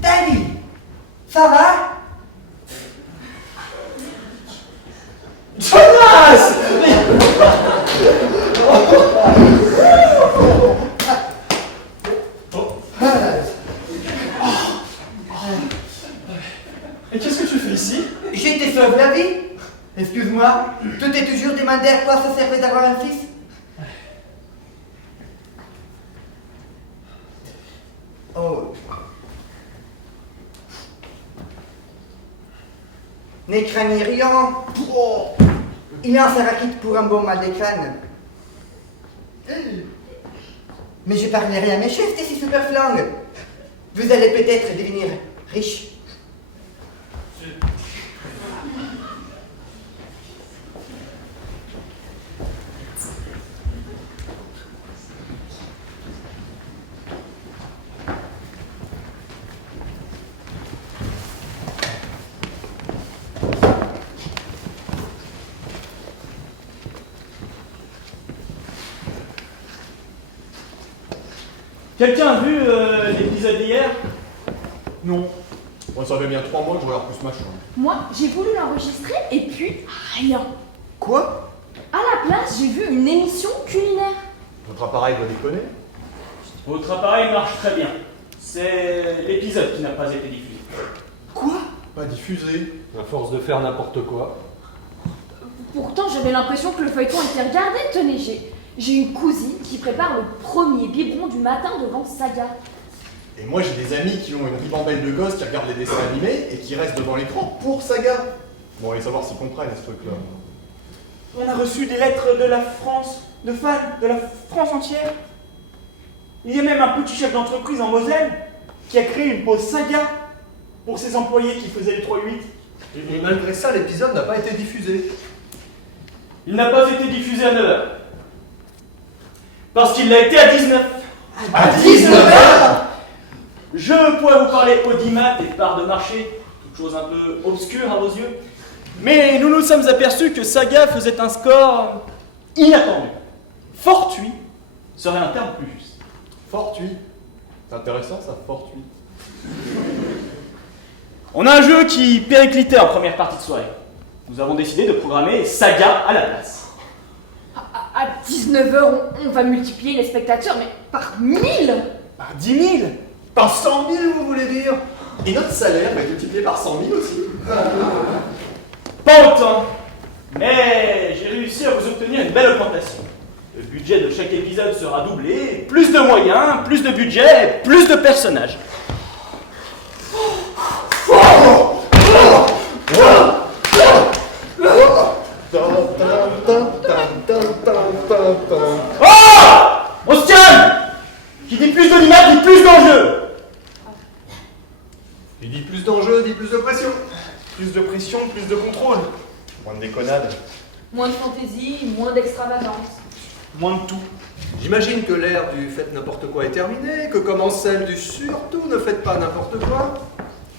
Danny, ça va? Jonas! Et qu'est-ce que tu fais ici? Je te sauve la vie. Excuse-moi, tu t'es toujours demandé à quoi ça servait d'avoir un fils? Oh. Ne craignez rien. Oh. Il en sera quitte pour un bon mal de crâne. Mais je parlerai à mes chefs de ces super flingues. Vous allez peut-être devenir riche. Quelqu'un a vu l'épisode d'hier? Non. Moi, ça fait bien 3 mois que je regarde plus ma chambre. Moi, j'ai voulu l'enregistrer et puis rien. Quoi? À la place, j'ai vu une émission culinaire. Votre appareil doit déconner. Votre appareil marche très bien. C'est l'épisode qui n'a pas été diffusé. Quoi? Pas diffusé. À force de faire n'importe quoi. Pourtant, j'avais l'impression que le feuilleton était regardé. Tenez, j'ai une cousine qui prépare le premier biberon du matin devant Saga. Et moi, j'ai des amis qui ont une ribambelle de gosses qui regardent les dessins animés et qui restent devant l'écran pour Saga. Bon, allez savoir s'ils comprennent ce truc-là. On a reçu des lettres de la France, de fans, de la France entière. Il y a même un petit chef d'entreprise en Moselle qui a créé une pause Saga pour ses employés qui faisaient les 3-8. Et malgré ça, l'épisode n'a pas été diffusé. Il n'a pas été diffusé à 9h. Parce qu'il l'a été à 19h. À 19h? Je pourrais vous parler audimat et part de marché, toute chose un peu obscure à vos yeux. Mais nous nous sommes aperçus que Saga faisait un score inattendu. Fortuit serait un terme plus juste. Fortuit. C'est intéressant ça, fortuit. On a un jeu qui périclitait en première partie de soirée. Nous avons décidé de programmer Saga à la place. À 19h, on va multiplier les spectateurs, mais par 1000! Par 10 000? Par 100 000, vous voulez dire? Et notre salaire va être multiplié par 100 000 aussi. Pas autant. Mais j'ai réussi à vous obtenir une belle augmentation. Le budget de chaque épisode sera doublé, plus de moyens, plus de budget, plus de personnages. Oh! On se calme! Qui dit plus de l'image dit plus d'enjeux. Il dit plus d'enjeux, dit plus de pression. Plus de pression, plus de contrôle. Moins de déconnade. Moins de fantaisie, moins d'extravagance. Moins de tout. J'imagine que l'ère du faites n'importe quoi est terminée, que commence celle du surtout ne faites pas n'importe quoi.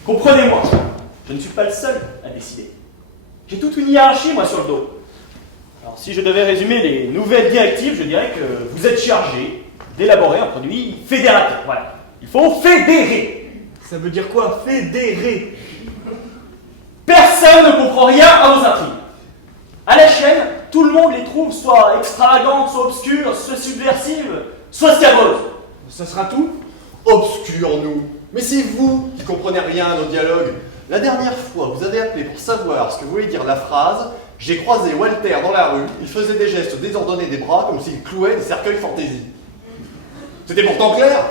Comprenez-moi, je ne suis pas le seul à décider. J'ai toute une hiérarchie, moi, sur le dos. Alors, si je devais résumer les nouvelles directives, je dirais que vous êtes chargé d'élaborer un produit fédérateur. Voilà. Il faut fédérer. Ça veut dire quoi, fédérer? Personne ne comprend rien à vos intrigues. À la chaîne, tout le monde les trouve soit extravagantes, soit obscures, soit subversives, soit scabreuses. Ça sera tout? Obscur, nous. Mais c'est vous qui comprenez rien à nos dialogues. La dernière fois, vous avez appelé pour savoir ce que voulait dire la phrase « J'ai croisé Walter dans la rue, il faisait des gestes désordonnés des bras comme s'il clouait des cercueils fantaisie. » C'était pourtant clair.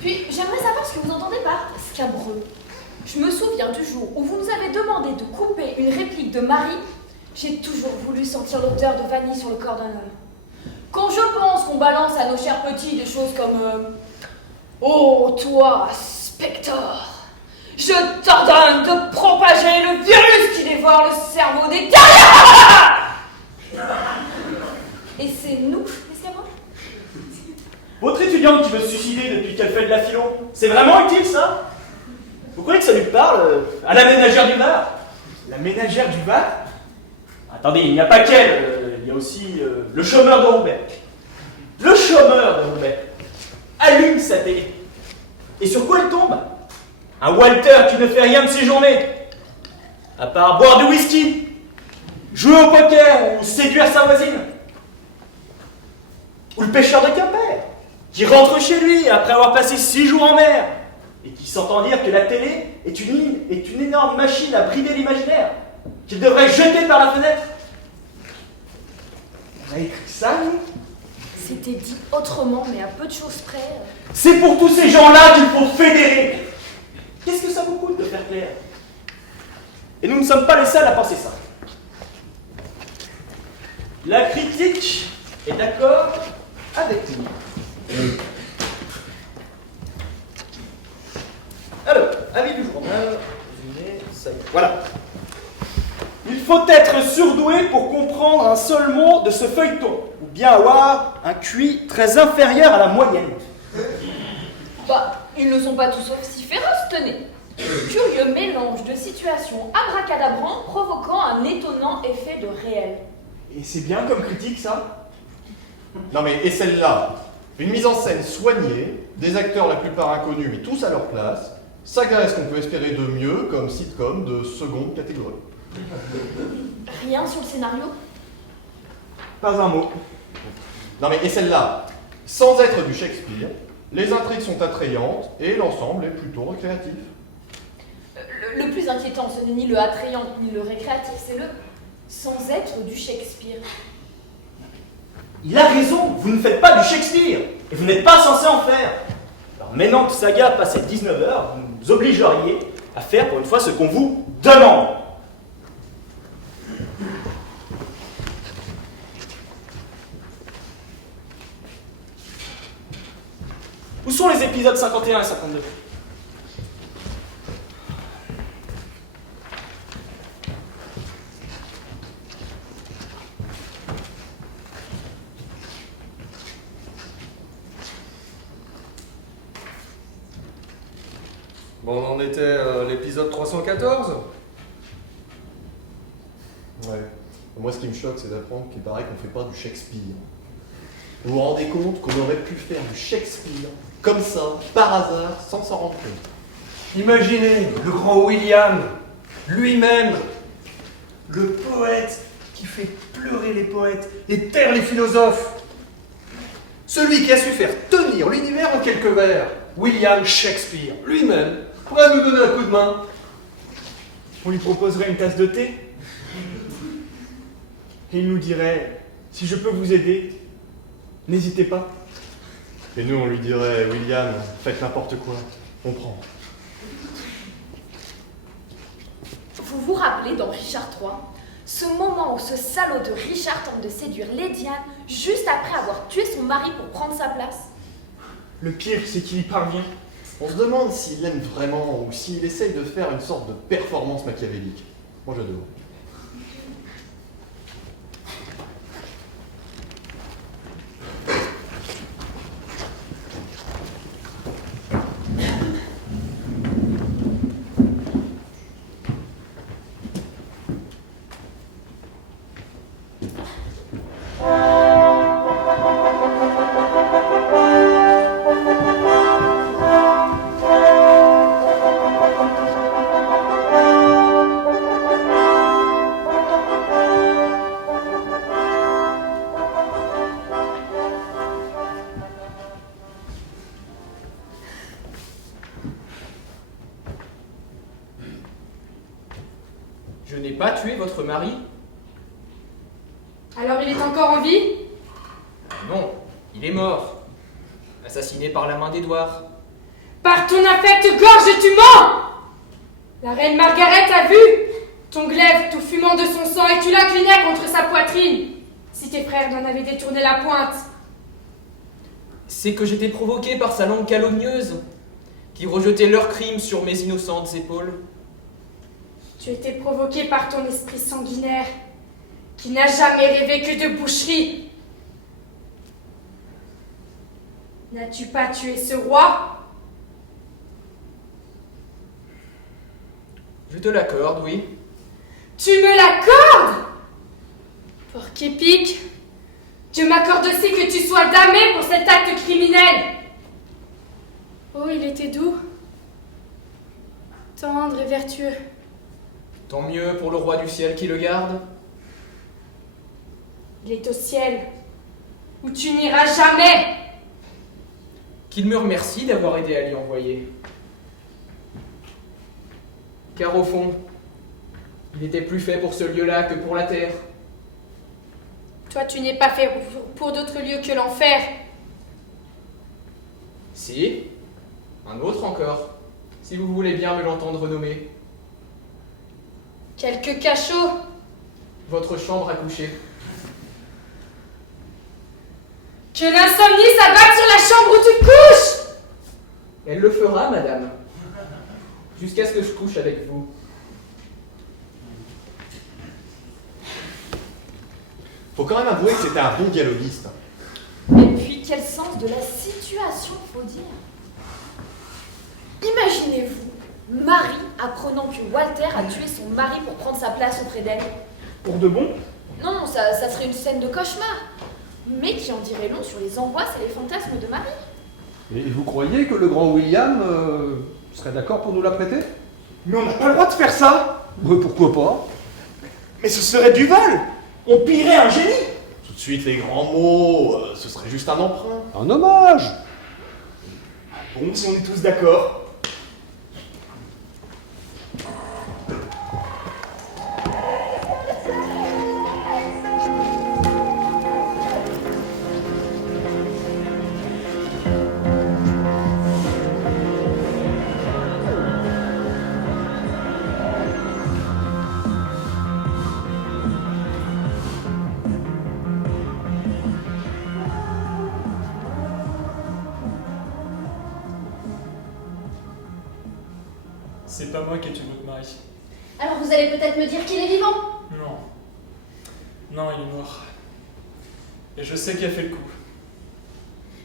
Puis, j'aimerais savoir ce que vous entendez par scabreux. Je me souviens du jour où vous nous avez demandé de couper une réplique de Marie. J'ai toujours voulu sentir l'odeur de vanille sur le corps d'un homme. Quand je pense qu'on balance à nos chers petits des choses comme oh, toi, Spectre, je t'ordonne de propager le virus qui dévore le cerveau des terriens. Et c'est nous, les scabreux? Votre étudiante qui veut se suicider depuis qu'elle fait de la philo, c'est vraiment utile, ça? Vous croyez que ça lui parle à la ménagère du Var? La ménagère du Var? Attendez, il n'y a pas qu'elle, il y a aussi le chômeur de Roubaix. Le chômeur de Roubaix allume sa télé. Et sur quoi elle tombe? Un Walter qui ne fait rien de ses journées, à part boire du whisky, jouer au poker ou séduire sa voisine. Ou le pêcheur de Quimper, qui rentre chez lui après avoir passé 6 jours en mer, et qui s'entend dire que la télé est une énorme machine à brider l'imaginaire, qu'il devrait jeter par la fenêtre. On a écrit ça, nous? C'était dit autrement, mais à peu de choses près. C'est pour tous ces gens-là qu'il faut fédérer. Qu'est-ce que ça vous coûte de faire clair? Et nous ne sommes pas les seuls à penser ça. La critique est d'accord avec nous. Alors, avis du journal, résumé, ça y est. Voilà. Il faut être surdoué pour comprendre un seul mot de ce feuilleton, ou bien avoir un QI très inférieur à la moyenne. Bah, ils ne sont pas tous aussi féroces, tenez. Curieux mélange de situations abracadabrantes provoquant un étonnant effet de réel. Et c'est bien comme critique, ça? Non mais, et celle-là? Une mise en scène soignée, des acteurs la plupart inconnus mais tous à leur place, ça graisse qu'on peut espérer de mieux comme sitcom de seconde catégorie. Rien sur le scénario? Pas un mot. Non mais, et celle-là? Sans être du Shakespeare, les intrigues sont attrayantes et l'ensemble est plutôt récréatif. Le plus inquiétant, ce n'est ni le attrayant ni le récréatif, c'est le sans être du Shakespeare. Il a raison, vous ne faites pas du Shakespeare, et vous n'êtes pas censé en faire. Alors maintenant que Saga passe à 19h, vous nous obligeriez à faire pour une fois ce qu'on vous demande. Où sont les épisodes 51 et 52? Bon, on en était à l'épisode 314. Ouais. Moi, ce qui me choque, c'est d'apprendre qu'il paraît qu'on fait pas du Shakespeare. Vous vous rendez compte qu'on aurait pu faire du Shakespeare, comme ça, par hasard, sans s'en rendre compte? Imaginez le grand William, lui-même, le poète qui fait pleurer les poètes et taire les philosophes. Celui qui a su faire tenir l'univers en quelques vers. William Shakespeare, lui-même, pourrait nous donner un coup de main. On lui proposerait une tasse de thé? Et il nous dirait, si je peux vous aider, n'hésitez pas. Et nous, on lui dirait, William, faites n'importe quoi, on prend. Vous vous rappelez dans Richard III, ce moment où ce salaud de Richard tente de séduire Lady Anne juste après avoir tué son mari pour prendre sa place? Le pire, c'est qu'il y parvient. On se demande s'il l'aime vraiment ou s'il essaye de faire une sorte de performance machiavélique. Moi, j'adore. Je n'ai pas tué votre mari. Alors il est encore en vie? Non, il est mort. Assassiné par la main d'Édouard. Par ton affecte-gorge, tu mens! La reine Margaret a vu ton glaive tout fumant de son sang et tu l'inclinais contre sa poitrine. Si tes frères n'en avaient détourné la pointe. C'est que j'étais provoqué par sa langue calomnieuse, qui rejetait leurs crimes sur mes innocentes épaules. Tu étais provoqué par ton esprit sanguinaire, qui n'a jamais rêvé que de boucherie. N'as-tu pas tué ce roi? Je te l'accorde, oui. Tu me l'accordes? Porc épic, Dieu m'accorde aussi que tu sois damné pour cet acte criminel. Oh, il était doux, tendre et vertueux. Tant mieux pour le roi du ciel qui le garde. Il est au ciel, où tu n'iras jamais. Qu'il me remercie d'avoir aidé à l'y envoyer. Car au fond, il n'était plus fait pour ce lieu-là que pour la terre. Toi, tu n'es pas fait pour d'autres lieux que l'enfer. Si, un autre encore, si vous voulez bien me l'entendre nommer. Quelques cachots. Votre chambre à coucher. Que l'insomnie s'abatte sur la chambre où tu couches. Elle le fera, madame. Jusqu'à ce que je couche avec vous. Faut quand même avouer que c'était un bon dialoguiste. Et puis, quel sens de la situation, faut dire. Imaginez-vous, Marie apprenant que Walter a tué son mari pour prendre sa place auprès d'elle. Pour de bon? Non, ça serait une scène de cauchemar, mais qui en dirait long sur les angoisses et les fantasmes de Marie. Et vous croyez que le grand William serait d'accord pour nous la prêter? Mais on n'a pas le droit de faire ça! Pourquoi pas? Mais ce serait du vol! On pillerait un génie! Tout de suite, les grands mots, ce serait juste un emprunt. Un hommage! Bon, si on est tous d'accord. C'est pas moi qui ai tué votre mari. Alors vous allez peut-être me dire qu'il est vivant? Non. Non, il est mort. Et je sais qui a fait le coup.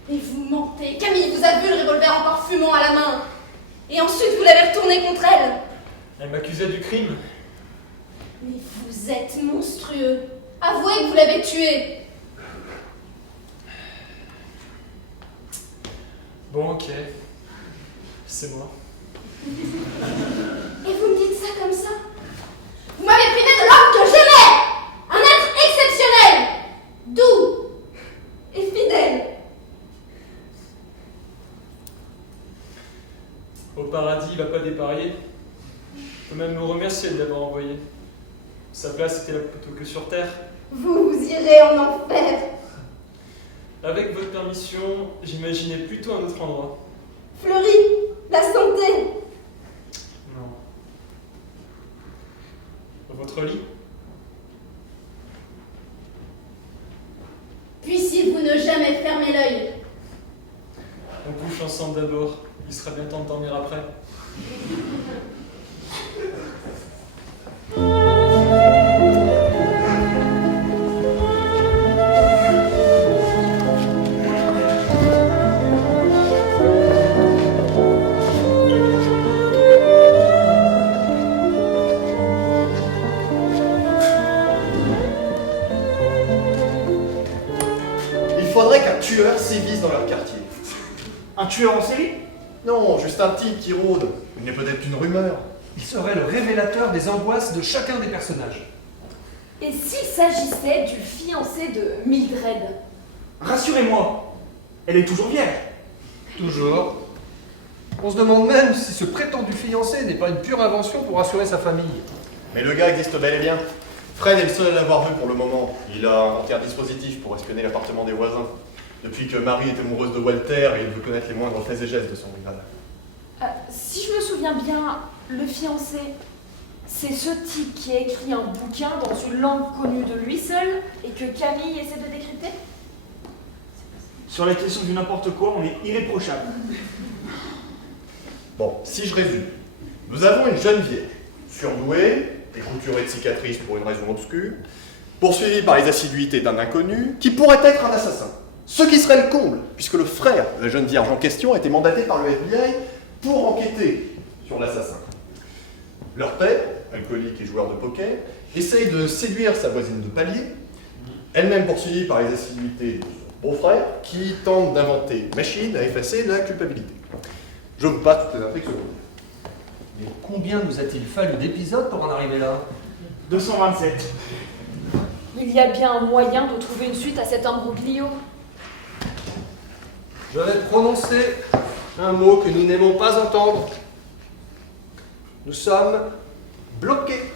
Mais vous mentez. Camille vous a vu le revolver encore fumant à la main. Et ensuite vous l'avez retourné contre elle. Elle m'accusait du crime. Mais vous êtes monstrueux. Avouez que vous l'avez tué. Bon, ok. C'est moi. Et vous me dites ça comme ça? Vous m'avez privé de l'homme que j'aimais! Un être exceptionnel! Doux! Et fidèle! Au paradis, il va pas dépareiller. Je peux même nous remercier de l'avoir envoyé. Sa place était là plutôt que sur Terre. Vous irez en enfer! Avec votre permission, j'imaginais plutôt un autre endroit. Fleury! La santé! Non. Votre lit? Puissiez-vous ne jamais fermer l'œil! On couche ensemble d'abord. Il sera bien temps de dormir après. Il faudrait qu'un tueur sévisse dans leur quartier. Un tueur en série? Non, juste un type qui rôde. Il n'est peut-être qu'une rumeur. Il serait le révélateur des angoisses de chacun des personnages. Et s'il s'agissait du fiancé de Mildred? Rassurez-moi, elle est toujours vierge. Toujours. On se demande même si ce prétendu fiancé n'est pas une pure invention pour rassurer sa famille. Mais le gars existe bel et bien. Fred est le seul à l'avoir vu pour le moment. Il a inventé un dispositif pour espionner l'appartement des voisins. Depuis que Marie est amoureuse de Walter et il veut connaître les moindres faits et gestes de son rival. Si je me souviens bien, le fiancé, c'est ce type qui a écrit un bouquin dans une langue connue de lui seul et que Camille essaie de décrypter? Sur la question du n'importe quoi, on est irréprochable. Bon, si je résume. Nous avons une jeune vieille, surdouée, découturée de cicatrices pour une raison obscure, poursuivie par les assiduités d'un inconnu, qui pourrait être un assassin. Ce qui serait le comble, puisque le frère de la jeune vierge en question a été mandaté par le FBI pour enquêter sur l'assassin. Leur père, alcoolique et joueur de poker, essaye de séduire sa voisine de palier, elle-même poursuivie par les assiduités de son beau-frère, qui tente d'inventer une machine à effacer la culpabilité. Je vous passe toutes les intrigues secondaires. Mais combien nous a-t-il fallu d'épisodes pour en arriver là? 227. Il y a bien un moyen de trouver une suite à cet imbroglio. Je vais prononcer un mot que nous n'aimons pas entendre. Nous sommes bloqués.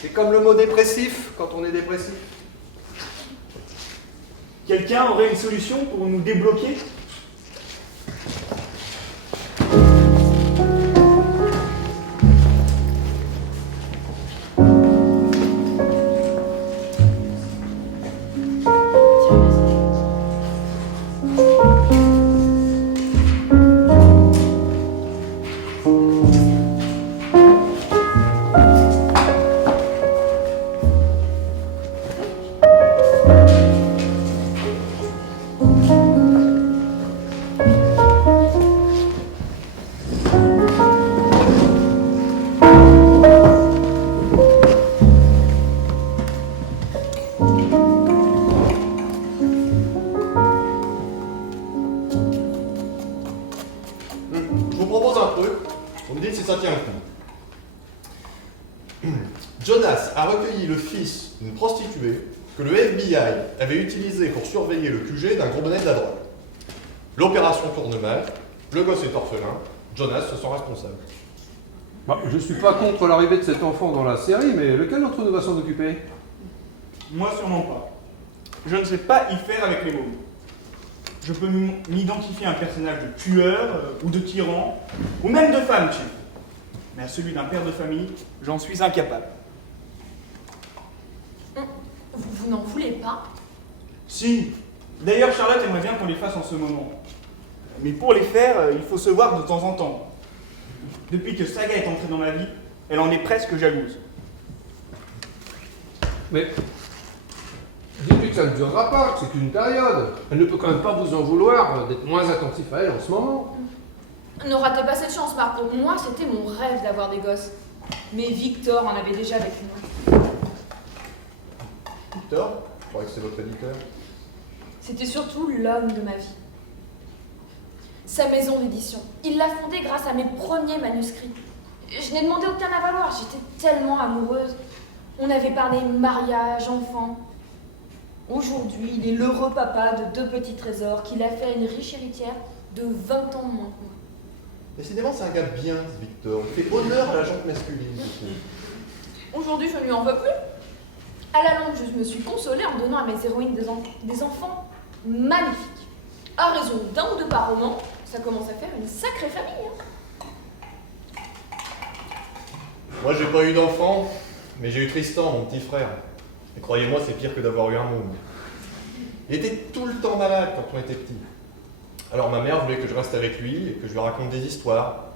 C'est comme le mot dépressif quand on est dépressif. Quelqu'un aurait une solution pour nous débloquer? Je vous propose un truc, vous me dites si ça tient le coup. Jonas a recueilli le fils d'une prostituée que le FBI avait utilisé pour surveiller le QG d'un gros bonnet de la drogue. L'opération tourne mal, le gosse est orphelin, Jonas se sent responsable. Bah, je suis pas contre l'arrivée de cet enfant dans la série, mais lequel d'entre nous va s'en occuper? Moi, sûrement pas. Je ne sais pas y faire avec les mots. Je peux m'identifier à un personnage de tueur, ou de tyran, ou même de femme, chef. Mais à celui d'un père de famille, j'en suis incapable. Vous n'en voulez pas? Si. D'ailleurs, Charlotte aimerait bien qu'on les fasse en ce moment. Mais pour les faire, il faut se voir de temps en temps. Depuis que Saga est entrée dans ma vie, elle en est presque jalouse. Mais dis-lui que ça ne durera pas, que c'est qu'une période. Elle ne peut quand même pas vous en vouloir d'être moins attentif à elle en ce moment. Ne ratez pas cette chance, Marc. Pour moi, c'était mon rêve d'avoir des gosses. Mais Victor en avait déjà avec moi. Victor, je croyais que c'est votre éditeur. C'était surtout l'homme de ma vie. Sa maison d'édition. Il l'a fondée grâce à mes premiers manuscrits. Je n'ai demandé aucun avaloir, j'étais tellement amoureuse. On avait parlé mariage, enfant. Aujourd'hui, il est l'heureux papa de 2 petits trésors qu'il a fait à une riche héritière de 20 ans de moins que moi. Décidément, c'est un gars bien, ce Victor. Il fait honneur à la jante masculine. Aujourd'hui, je ne lui en veux plus. À la longue, je me suis consolée en donnant à mes héroïnes des enfants magnifiques. À raison d'un ou deux par roman, ça commence à faire une sacrée famille. Moi, j'ai pas eu d'enfant, mais j'ai eu Tristan, mon petit frère. Et croyez-moi, c'est pire que d'avoir eu un môme. Il était tout le temps malade quand on était petit. Alors ma mère voulait que je reste avec lui et que je lui raconte des histoires.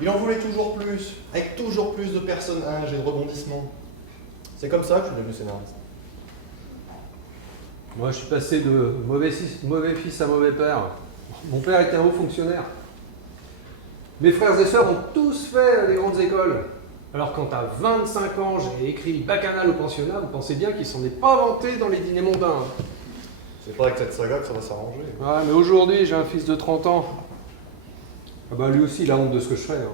Il en voulait toujours plus, avec toujours plus de personnages et de rebondissements. C'est comme ça que je suis devenu scénariste. Moi, je suis passé de mauvais fils à mauvais père. Mon père était un haut fonctionnaire. Mes frères et sœurs ont tous fait les grandes écoles. Alors quand à 25 ans, j'ai écrit Bacchanal au pensionnat, vous pensez bien qu'il s'en est pas vanté dans les dîners mondains. C'est pas avec cette saga que ça va s'arranger. Ouais, mais aujourd'hui, j'ai un fils de 30 ans. Ah bah lui aussi, il a honte de ce que je fais. Hein.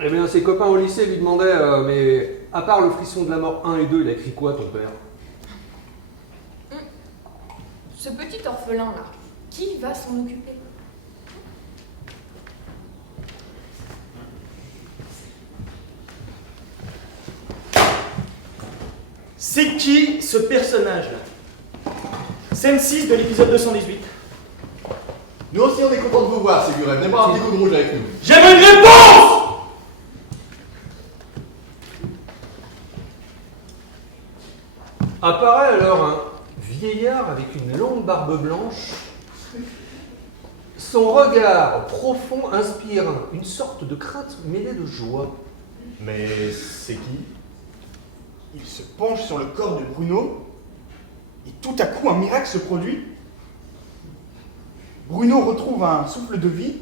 Eh bien, ses copains au lycée lui demandaient mais à part le frisson de la mort 1 et 2, il a écrit quoi ton père? Ce petit orphelin-là, qui va s'en occuper? C'est qui ce personnage-là? Scène 6 de l'épisode 218. Nous aussi, on est contents de vous voir, Ségurel. Venez boire un petit coup de rouge avec nous. J'aime une réponse! Apparaît alors un vieillard avec une longue barbe blanche. Son regard profond inspire une sorte de crainte mêlée de joie. Mais c'est qui? Il se penche sur le corps de Bruno, et tout à coup, un miracle se produit. Bruno retrouve un souffle de vie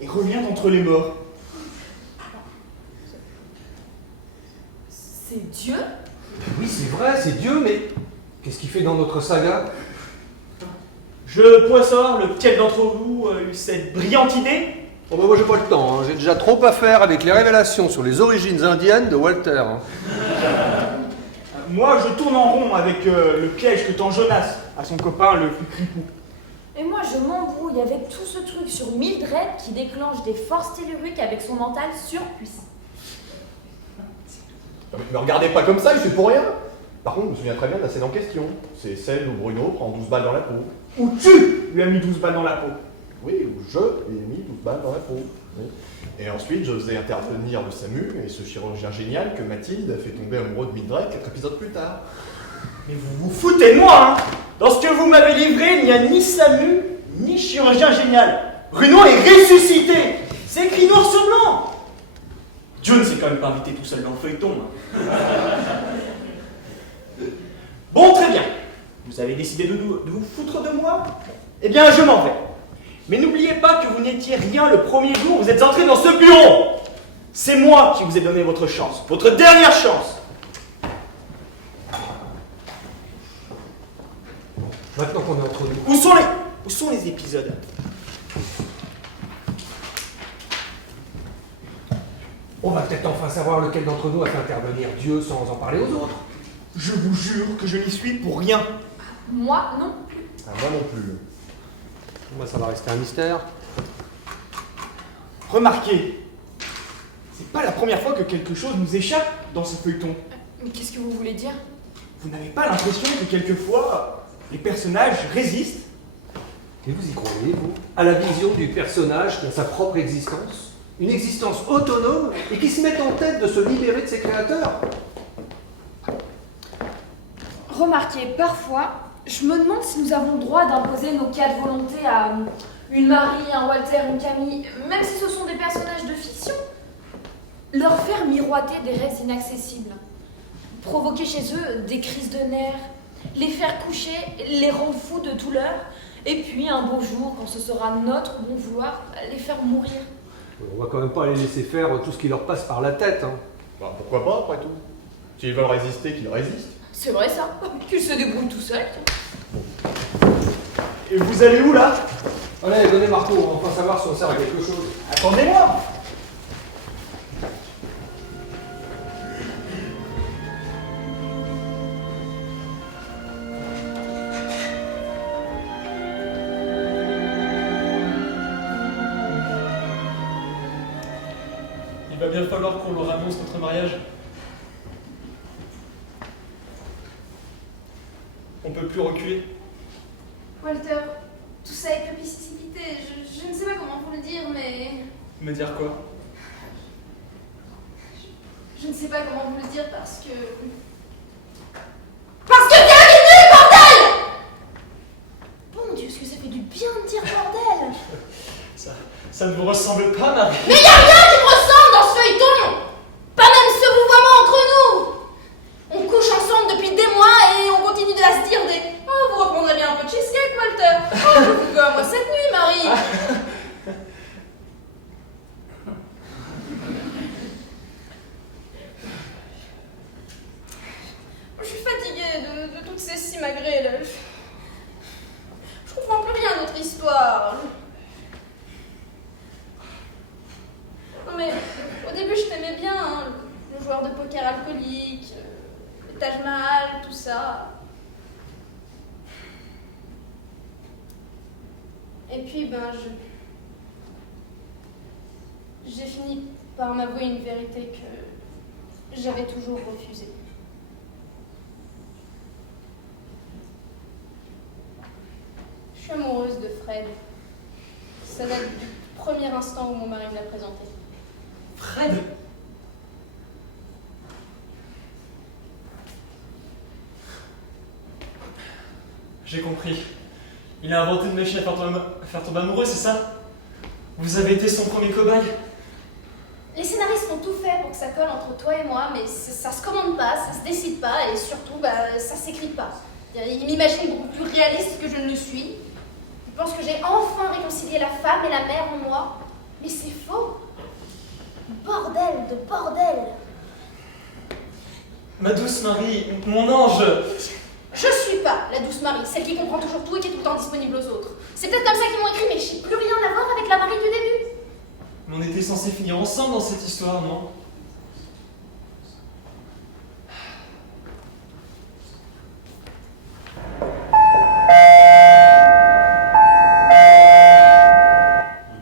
et revient d'entre les morts. C'est Dieu? Oui, c'est vrai, c'est Dieu, mais qu'est-ce qu'il fait dans notre saga? Je pourrais savoir lequel d'entre vous a eu cette brillante idée? Oh bah moi j'ai pas le temps, hein. J'ai déjà trop à faire avec les révélations sur les origines indiennes de Walter. Hein. Moi, je tourne en rond avec le piège que tend Jonas à son copain le plus cripou. Et moi, je m'embrouille avec tout ce truc sur Mildred qui déclenche des forces telluriques avec son mental surpuissant. Non, mais me regardez pas comme ça, je suis pour rien. Par contre, je me souviens très bien de la scène en question. C'est celle où Bruno prend 12 balles dans la peau. Ou tu lui as mis 12 balles dans la peau. Oui, où je lui ai mis 12 balles dans la peau. Oui. Et ensuite, je faisais intervenir le SAMU et ce chirurgien génial que Mathilde a fait tomber amoureux de Mildred 4 épisodes plus tard. Mais vous vous foutez de moi, hein! Dans ce que vous m'avez livré, il n'y a ni SAMU, ni chirurgien génial. Bruno est ressuscité! C'est écrit noir sur blanc! Dieu ne s'est quand même pas invité tout seul dans le feuilleton. Hein. Bon, très bien. Vous avez décidé de vous foutre de moi? Eh bien, je m'en vais. Mais n'oubliez pas que vous n'étiez rien le premier jour où vous êtes entré dans ce bureau. C'est moi qui vous ai donné votre chance, votre dernière chance. Maintenant qu'on est entre nous. Où sont les épisodes? On va peut-être enfin savoir lequel d'entre nous a fait intervenir Dieu sans en parler aux autres. Je vous jure que je n'y suis pour rien. Moi, non plus. Ah, moi non plus. Moi, ça va rester un mystère. Remarquez, c'est pas la première fois que quelque chose nous échappe dans ce feuilleton. Mais qu'est-ce que vous voulez dire? Vous n'avez pas l'impression que quelquefois, les personnages résistent? Et vous y croyez, vous? À la vision du personnage qui a sa propre existence? Une existence autonome et qui se met en tête de se libérer de ses créateurs? Remarquez, parfois, je me demande si nous avons le droit d'imposer nos cas de volonté à une Marie, un Walter, une Camille, même si ce sont des personnages de fiction. Leur faire miroiter des rêves inaccessibles, provoquer chez eux des crises de nerfs, les faire coucher, les rendre fous de douleur, et puis un beau jour, quand ce sera notre bon vouloir, les faire mourir. On va quand même pas les laisser faire tout ce qui leur passe par la tête. Hein. Bah, pourquoi pas, après tout? S'ils veulent résister, qu'ils résistent. C'est vrai ça, qu'ils se débrouillent tout seuls. Et vous allez où là? Allez, donnez Marco, on va enfin savoir si on sert à quelque chose. Attendez-moi! Il va bien falloir qu'on leur annonce notre mariage. On peut plus reculer. Walter, tout ça avec le précipité, je ne sais pas comment vous le dire, mais... Me dire quoi? Je ne sais pas comment vous le dire parce que... Parce que t'es un nul, bordel! Bon Dieu, est-ce que ça fait du bien de dire bordel? Ça ne vous ressemble pas, Marie? Mais y a rien qui me ressemble dans ce feuilleton! Pas même ce vouvoiement entre nous! On couche ensemble depuis des mois et on continue de se dire des... Oh, vous reprendrez bien un peu de cheesecake, Walter! Oh, je vous veux à moi cette nuit, Marie! Je suis fatiguée de toutes ces simagrées, là. Je comprends plus rien à notre histoire. Non mais, au début je t'aimais bien, hein, le joueur de poker alcoolique, le Taj Mahal, tout ça. Et puis ben j'ai fini par m'avouer une vérité que j'avais toujours refusée. suis amoureuse de Fred. Ça date du premier instant où mon mari me l'a présenté. Fred? J'ai compris. Il a inventé une machine à faire tomber amoureux, c'est ça? Vous avez été son premier cobaye? Les scénaristes ont tout fait pour que ça colle entre toi et moi, mais ça se commande pas, ça se décide pas, et surtout, ça s'écrit pas. Ils m'imaginent beaucoup plus réaliste que je ne le suis. Ils pensent que j'ai enfin réconcilié la femme et la mère en moi, mais c'est faux. Bordel de bordel. Ma douce Marie, mon ange! Je suis pas la douce Marie, celle qui comprend toujours tout et qui est tout le temps disponible aux autres. C'est peut-être comme ça qu'ils m'ont écrit, mais j'ai plus rien à voir avec la Marie du début. Mais on était censés finir ensemble dans cette histoire, non?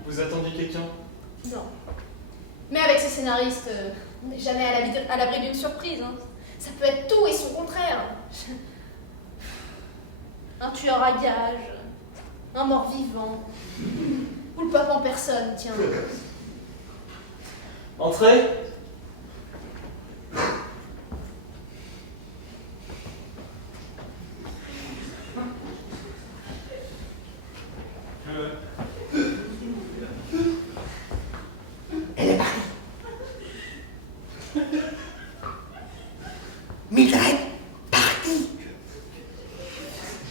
Vous attendiez quelqu'un? Non. Mais avec ces scénaristes, on n'est jamais à l'abri d'une surprise. Hein. Ça peut être tout et son contraire. Un tueur à gages, un mort-vivant, ou le pape en personne, tiens. Entrez. Elle est partie. Mildred, partie.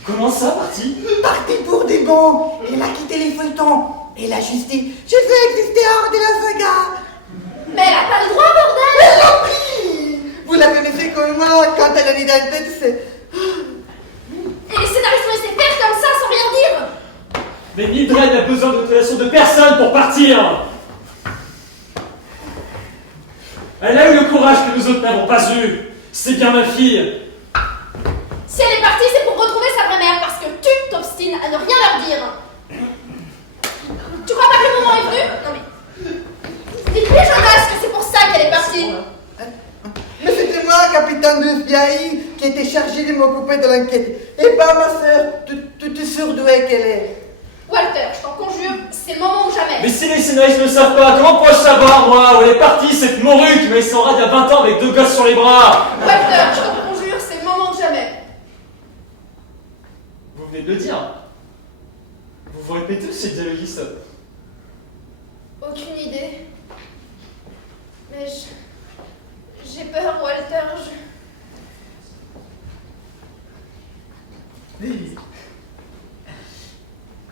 Comment ça, parti? Partie pour des bons. Elle a quitté les feuilletons. Elle a juste dit, je veux exister hors de la saga. Mais elle a pas le droit, bordel! Elle l'a pris. Vous la connaissez comme moi, quand elle a une identité, c'est... Et les scénaristes vont laisser faire comme ça sans rien dire! Mais Mildred n'a besoin d'autorisation de personne pour partir! Elle a eu le courage que nous autres n'avons pas eu! C'est bien ma fille! Si elle est partie, c'est pour retrouver sa vraie mère, parce que tu t'obstines à ne rien leur dire! Tu crois pas que le moment est venu? Non mais... Dites-lui, Jonas, que c'est pour ça qu'elle est partie! Mais c'était moi, capitaine de FBI, qui était chargé de m'occuper de l'enquête. Et pas ma sœur, toute surdouée qu'elle est. Walter, je t'en conjure, c'est le moment ou jamais! Mais si les scénaristes ne savent pas, comment pourrais-je savoir, moi, où elle est partie, cette morue qui m'a laissé en rade il y a 20 ans avec 2 gosses sur les bras? Walter, je t'en conjure, c'est le moment ou jamais! Vous venez de le dire. Vous vous répétez, ces dialoguistes? Aucune idée. Mais j'ai peur, Walter,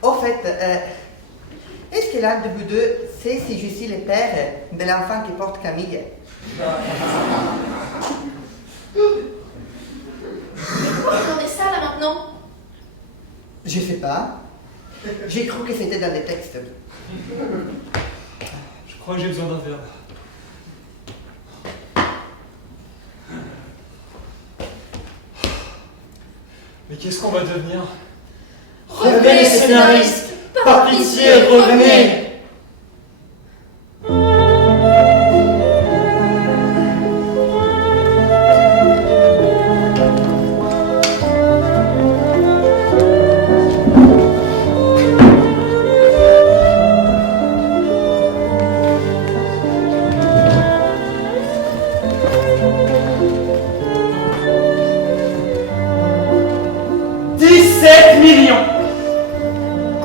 Au fait, est-ce que l'un de vous deux sait si je suis le père de l'enfant qui porte Camille? Pourquoi vous demandez ça, là, maintenant? Je sais pas. J'ai cru que c'était dans les textes. Je crois que j'ai besoin d'un verre. Mais qu'est-ce qu'on va devenir? Revenez, les scénaristes! Par pitié, revenez!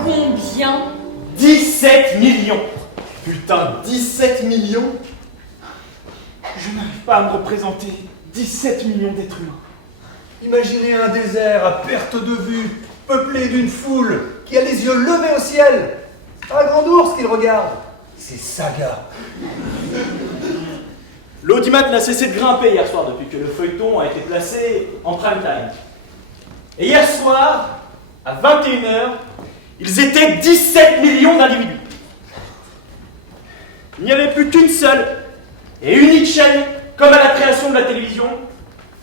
Combien? 17 millions! Putain, 17 millions? Je n'arrive pas à me représenter 17 millions d'êtres humains. Imaginez un désert à perte de vue, peuplé d'une foule qui a les yeux levés au ciel. Un grand ours qu'il regarde. C'est Saga. L'audimat n'a cessé de grimper hier soir depuis que le feuilleton a été placé en prime time. Et hier soir, à 21h, ils étaient 17 millions d'individus. Il n'y avait plus qu'une seule et unique chaîne, comme à la création de la télévision,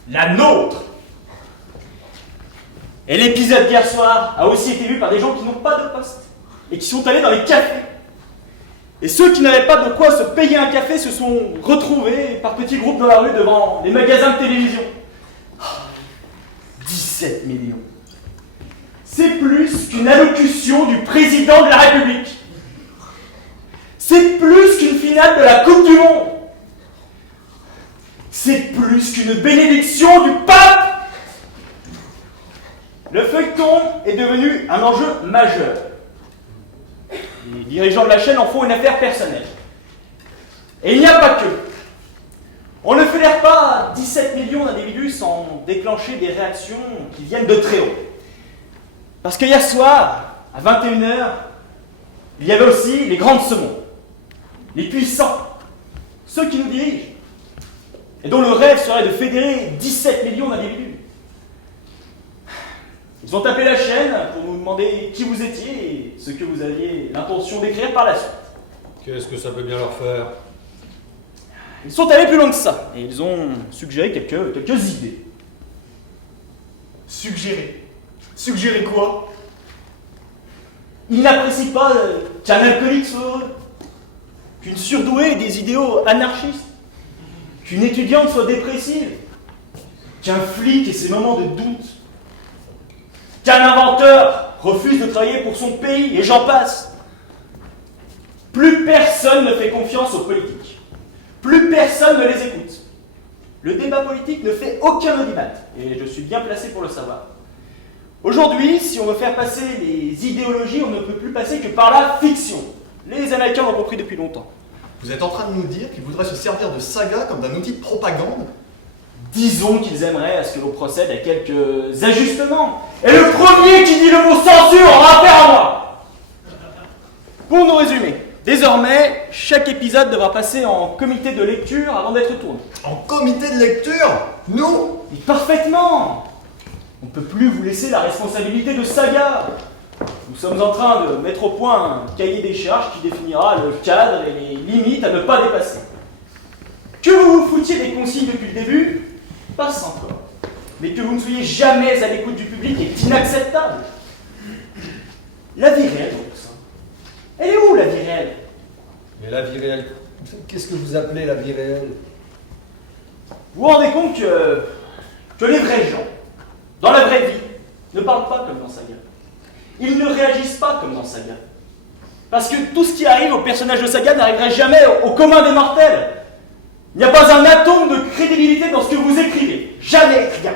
la nôtre. Et l'épisode d'hier soir a aussi été vu par des gens qui n'ont pas de poste et qui sont allés dans les cafés. Et ceux qui n'avaient pas de quoi se payer un café se sont retrouvés par petits groupes dans la rue devant les magasins de télévision. 17 millions. c'est plus qu'une allocution du président de la République. C'est plus qu'une finale de la Coupe du Monde. C'est plus qu'une bénédiction du pape. Le feuilleton est devenu un enjeu majeur. Les dirigeants de la chaîne en font une affaire personnelle. Et il n'y a pas que. On ne fédère pas 17 millions d'individus sans déclencher des réactions qui viennent de très haut. Parce qu'hier soir, à 21h, il y avait aussi les grands de ce monde, les puissants, ceux qui nous dirigent, et dont le rêve serait de fédérer 17 millions d'individus. Ils ont tapé la chaîne pour nous demander qui vous étiez et ce que vous aviez l'intention d'écrire par la suite. Qu'est-ce que ça peut bien leur faire? Ils sont allés plus loin que ça, et ils ont suggéré quelques idées. Suggérer. Suggérer quoi? Ils n'apprécient pas qu'un alcoolique soit heureux, qu'une surdouée ait des idéaux anarchistes, qu'une étudiante soit dépressive, qu'un flic ait ses moments de doute, qu'un inventeur refuse de travailler pour son pays, et j'en passe. Plus personne ne fait confiance aux politiques. Plus personne ne les écoute. Le débat politique ne fait aucun audimat, et je suis bien placé pour le savoir. Aujourd'hui, si on veut faire passer les idéologies, on ne peut plus passer que par la fiction. Les Américains l'ont compris depuis longtemps. Vous êtes en train de nous dire qu'ils voudraient se servir de saga comme d'un outil de propagande? Disons qu'ils aimeraient à ce que l'on procède à quelques ajustements. Et le premier qui dit le mot censure aura affaire à moi. Pour nous résumer, désormais, chaque épisode devra passer en comité de lecture avant d'être tourné. En comité de lecture? Nous? Et parfaitement. On ne peut plus vous laisser la responsabilité de saga. Nous sommes en train de mettre au point un cahier des charges qui définira le cadre et les limites à ne pas dépasser. Que vous vous foutiez des consignes depuis le début, passe encore. Mais que vous ne soyez jamais à l'écoute du public est inacceptable. La vie réelle dans tout ça. Elle est où, la vie réelle? Mais la vie réelle, qu'est-ce que vous appelez la vie réelle? Vous vous rendez compte que les vrais gens, dans la vraie vie, ne parlent pas comme dans Saga. Ils ne réagissent pas comme dans Saga. Parce que tout ce qui arrive au personnage de Saga n'arriverait jamais au commun des mortels. Il n'y a pas un atome de crédibilité dans ce que vous écrivez. Jamais rien.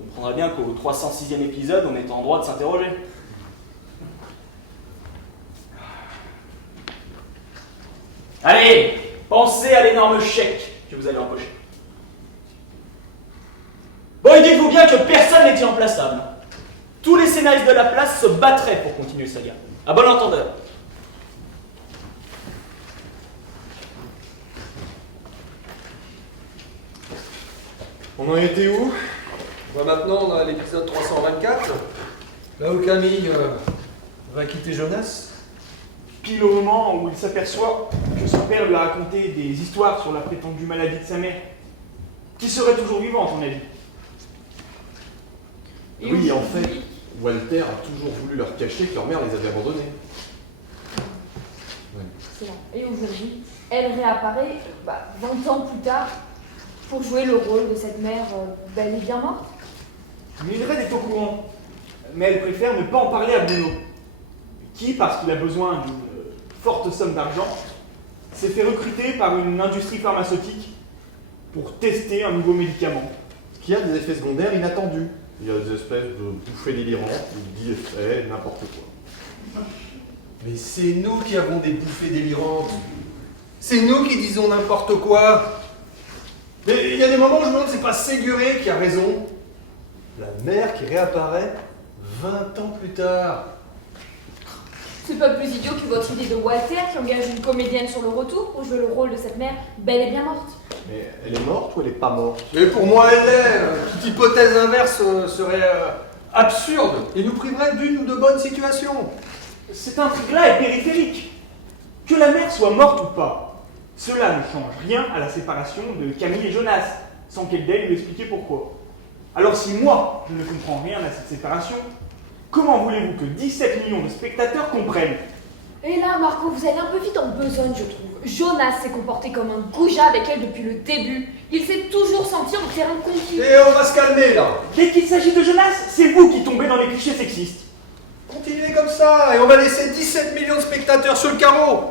On comprendra bien qu'au 306e épisode, on est en droit de s'interroger. Allez, pensez à l'énorme chèque que vous allez empocher. Bon, et dites-vous bien que personne n'est irremplaçable. Tous les scénaristes de la place se battraient pour continuer Saga. À bon entendeur. On en était où? Maintenant, on a l'épisode 324, là où Camille va quitter Jonas. Pile au moment où il s'aperçoit que son père lui a raconté des histoires sur la prétendue maladie de sa mère. Qui serait toujours vivant, à ton avis? Oui, en fait, Walter a toujours voulu leur cacher que leur mère les avait abandonnés. Excellent. Et aujourd'hui, elle réapparaît 20 ans plus tard pour jouer le rôle de cette mère belle et bien morte. Mildred est au courant, mais elle préfère ne pas en parler à Bruno, qui, parce qu'il a besoin d'une forte somme d'argent, s'est fait recruter par une industrie pharmaceutique pour tester un nouveau médicament. Qui a des effets secondaires inattendus. Il y a des espèces de bouffées délirantes, ou d'effets, n'importe quoi. Mais c'est nous qui avons des bouffées délirantes. C'est nous qui disons n'importe quoi. Mais il y a des moments où je me demande, c'est pas Séguré qui a raison. La mère qui réapparaît 20 ans plus tard. C'est pas plus idiot que votre idée de Walter qui engage une comédienne sur le retour pour jouer le rôle de cette mère belle et bien morte. Mais elle est morte ou elle est pas morte? Mais pour moi, elle l'est. Toute hypothèse inverse serait absurde et nous priverait d'une ou de bonnes situations. Cette intrigue-là est périphérique. Que la mère soit morte ou pas, cela ne change rien à la séparation de Camille et Jonas, sans qu'elle daigne lui expliquer pourquoi. Alors si moi, je ne comprends rien à cette séparation, comment voulez-vous que 17 millions de spectateurs comprennent? Et là, Marco, vous allez un peu vite en besogne, je trouve. Jonas s'est comporté comme un goujat avec elle depuis le début. Il s'est toujours senti en terrain conquis. Et on va se calmer là. Dès qu'il s'agit de Jonas, c'est vous qui tombez dans les clichés sexistes. Continuez comme ça et on va laisser 17 millions de spectateurs sur le carreau.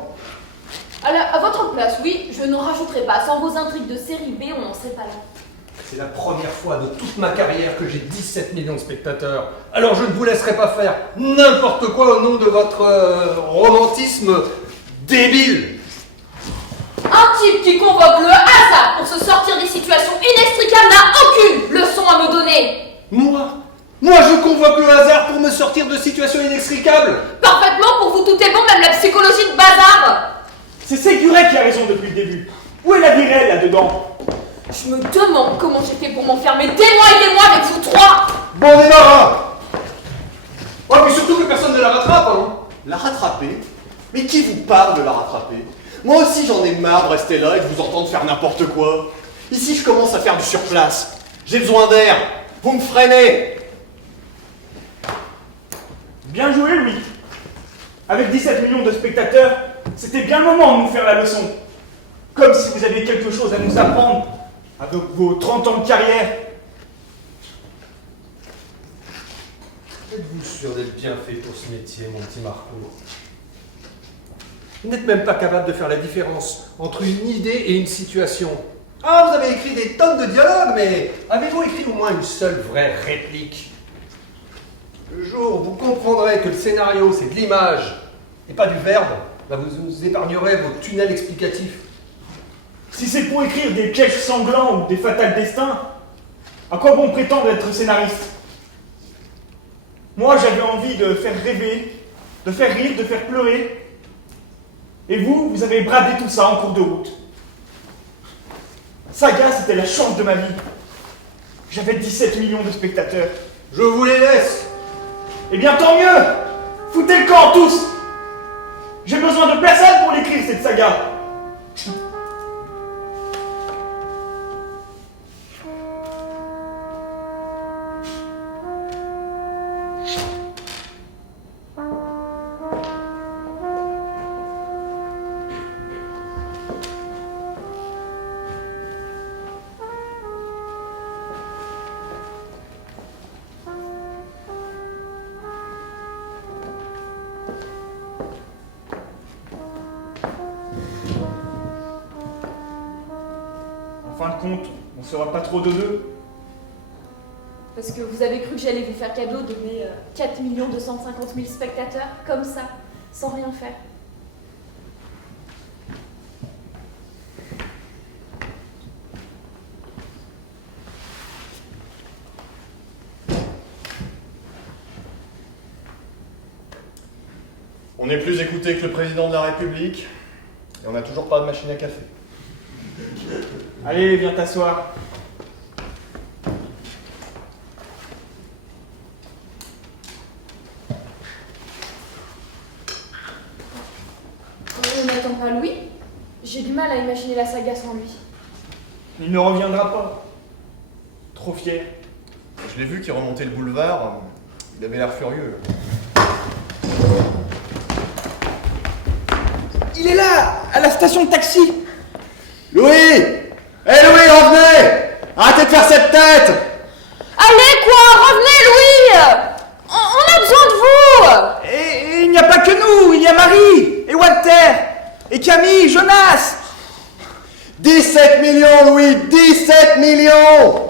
Alors, à votre place, oui, je n'en rajouterai pas. Sans vos intrigues de série B, on n'en serait pas là. C'est la première fois de toute ma carrière que j'ai 17 millions de spectateurs. Alors je ne vous laisserai pas faire n'importe quoi au nom de votre romantisme débile. Un type qui convoque le hasard pour se sortir des situations inextricables n'a aucune leçon à me donner. Moi, je convoque le hasard pour me sortir de situations inextricables. Parfaitement, pour vous tout est bon, même la psychologie de bazar. C'est Séguret qui a raison depuis le début. Où est la vie réelle là-dedans? Je me demande comment j'ai fait pour m'enfermer des mois et des mois avec vous trois. Bon, on est marre. Oh, mais surtout que personne ne la rattrape, hein. La rattraper? Mais qui vous parle de la rattraper? Moi aussi j'en ai marre de rester là et de vous entendre faire n'importe quoi. Ici je commence à faire du surplace. J'ai besoin d'air. Vous me freinez. Bien joué, Louis. Avec 17 millions de spectateurs, c'était bien le moment de nous faire la leçon. Comme si vous aviez quelque chose à nous apprendre avec vos 30 ans de carrière. Êtes-vous sûr d'être bien fait pour ce métier, mon petit Marco? Vous n'êtes même pas capable de faire la différence entre une idée et une situation. Ah, vous avez écrit des tonnes de dialogues, mais avez-vous écrit au moins une seule vraie réplique? Le jour où vous comprendrez que le scénario, c'est de l'image et pas du verbe, là vous nous épargnerez vos tunnels explicatifs. Si c'est pour écrire des pièges sanglants ou des fatals destins, à quoi bon prétendre être scénariste? Moi, j'avais envie de faire rêver, de faire rire, de faire pleurer. Et vous avez bradé tout ça en cours de route. Saga, c'était la chance de ma vie. J'avais 17 millions de spectateurs. Je vous les laisse. Eh bien, tant mieux! Foutez le camp, tous! J'ai besoin de personne pour l'écrire, cette saga. En fin de compte, on sera pas trop de deux. Parce que vous avez cru que j'allais vous faire cadeau de mes 4 250 000 spectateurs, comme ça, sans rien faire. On n'est plus écouté que le président de la République et on n'a toujours pas de machine à café. Allez, viens t'asseoir. On n'attend pas Louis. J'ai du mal à imaginer la saga sans lui. Il ne reviendra pas. Trop fier. Je l'ai vu qui remontait le boulevard, il avait l'air furieux. Il est là, à la station de taxi. Louis! Hé Louis, revenez! Arrêtez de faire cette tête! Allez quoi, revenez Louis. On a besoin de vous. Et il n'y a pas que nous, il y a Marie, et Walter, et Camille, Jonas. 17 millions, Louis! 17 millions!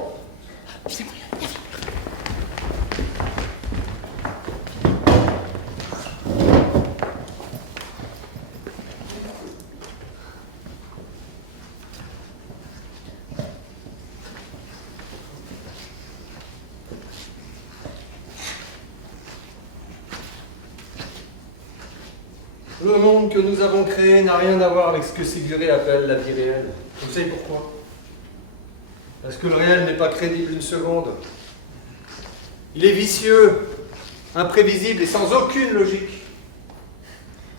Le monde que nous avons créé n'a rien à voir avec ce que Séguret appelle la vie réelle. Vous savez pourquoi? Parce que le réel n'est pas crédible une seconde. Il est vicieux, imprévisible et sans aucune logique.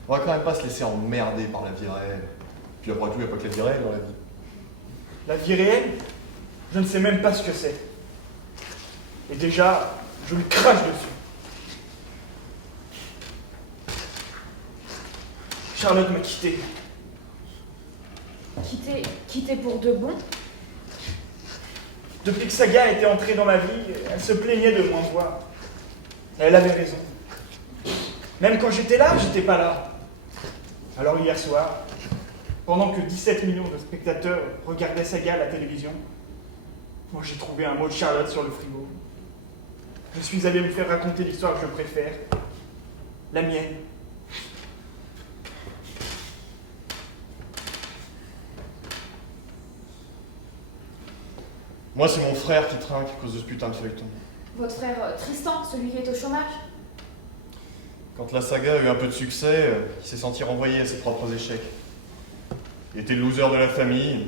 On va quand même pas se laisser emmerder par la vie réelle. Puis après tout, il n'y a pas que la vie réelle dans la vie. La vie réelle, je ne sais même pas ce que c'est. Et déjà, je lui crache dessus. Charlotte m'a quitté. Quitté pour de bon? Depuis que Saga était entrée dans ma vie, elle se plaignait de moins voir. Et elle avait raison. Même quand j'étais là, j'étais pas là. Alors hier soir, pendant que 17 millions de spectateurs regardaient Saga à la télévision, moi j'ai trouvé un mot de Charlotte sur le frigo. Je suis allé me faire raconter l'histoire que je préfère, la mienne. Moi, c'est mon frère qui trinque à cause de ce putain de feuilleton. Votre frère Tristan, celui qui est au chômage? Quand la saga a eu un peu de succès, il s'est senti renvoyé à ses propres échecs. Il était le loser de la famille,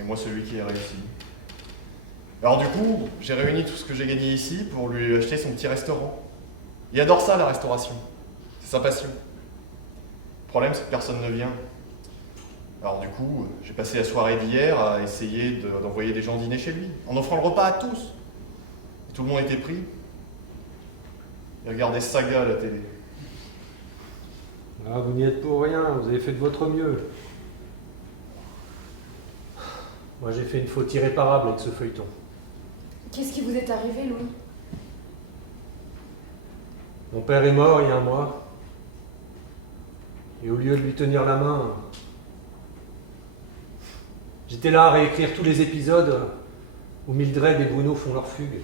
et moi celui qui a réussi. Alors du coup, j'ai réuni tout ce que j'ai gagné ici pour lui acheter son petit restaurant. Il adore ça, la restauration. C'est sa passion. Le problème, c'est que personne ne vient. Alors du coup, j'ai passé la soirée d'hier à essayer d'envoyer des gens dîner chez lui, en offrant le repas à tous. Et tout le monde était pris. Il regardait Saga à la télé. Ah, vous n'y êtes pour rien, vous avez fait de votre mieux. Moi, j'ai fait une faute irréparable avec ce feuilleton. Qu'est-ce qui vous est arrivé, Louis? Mon père est mort il y a un mois. Et au lieu de lui tenir la main, j'étais là à réécrire tous les épisodes où Mildred et Bruno font leur fugue.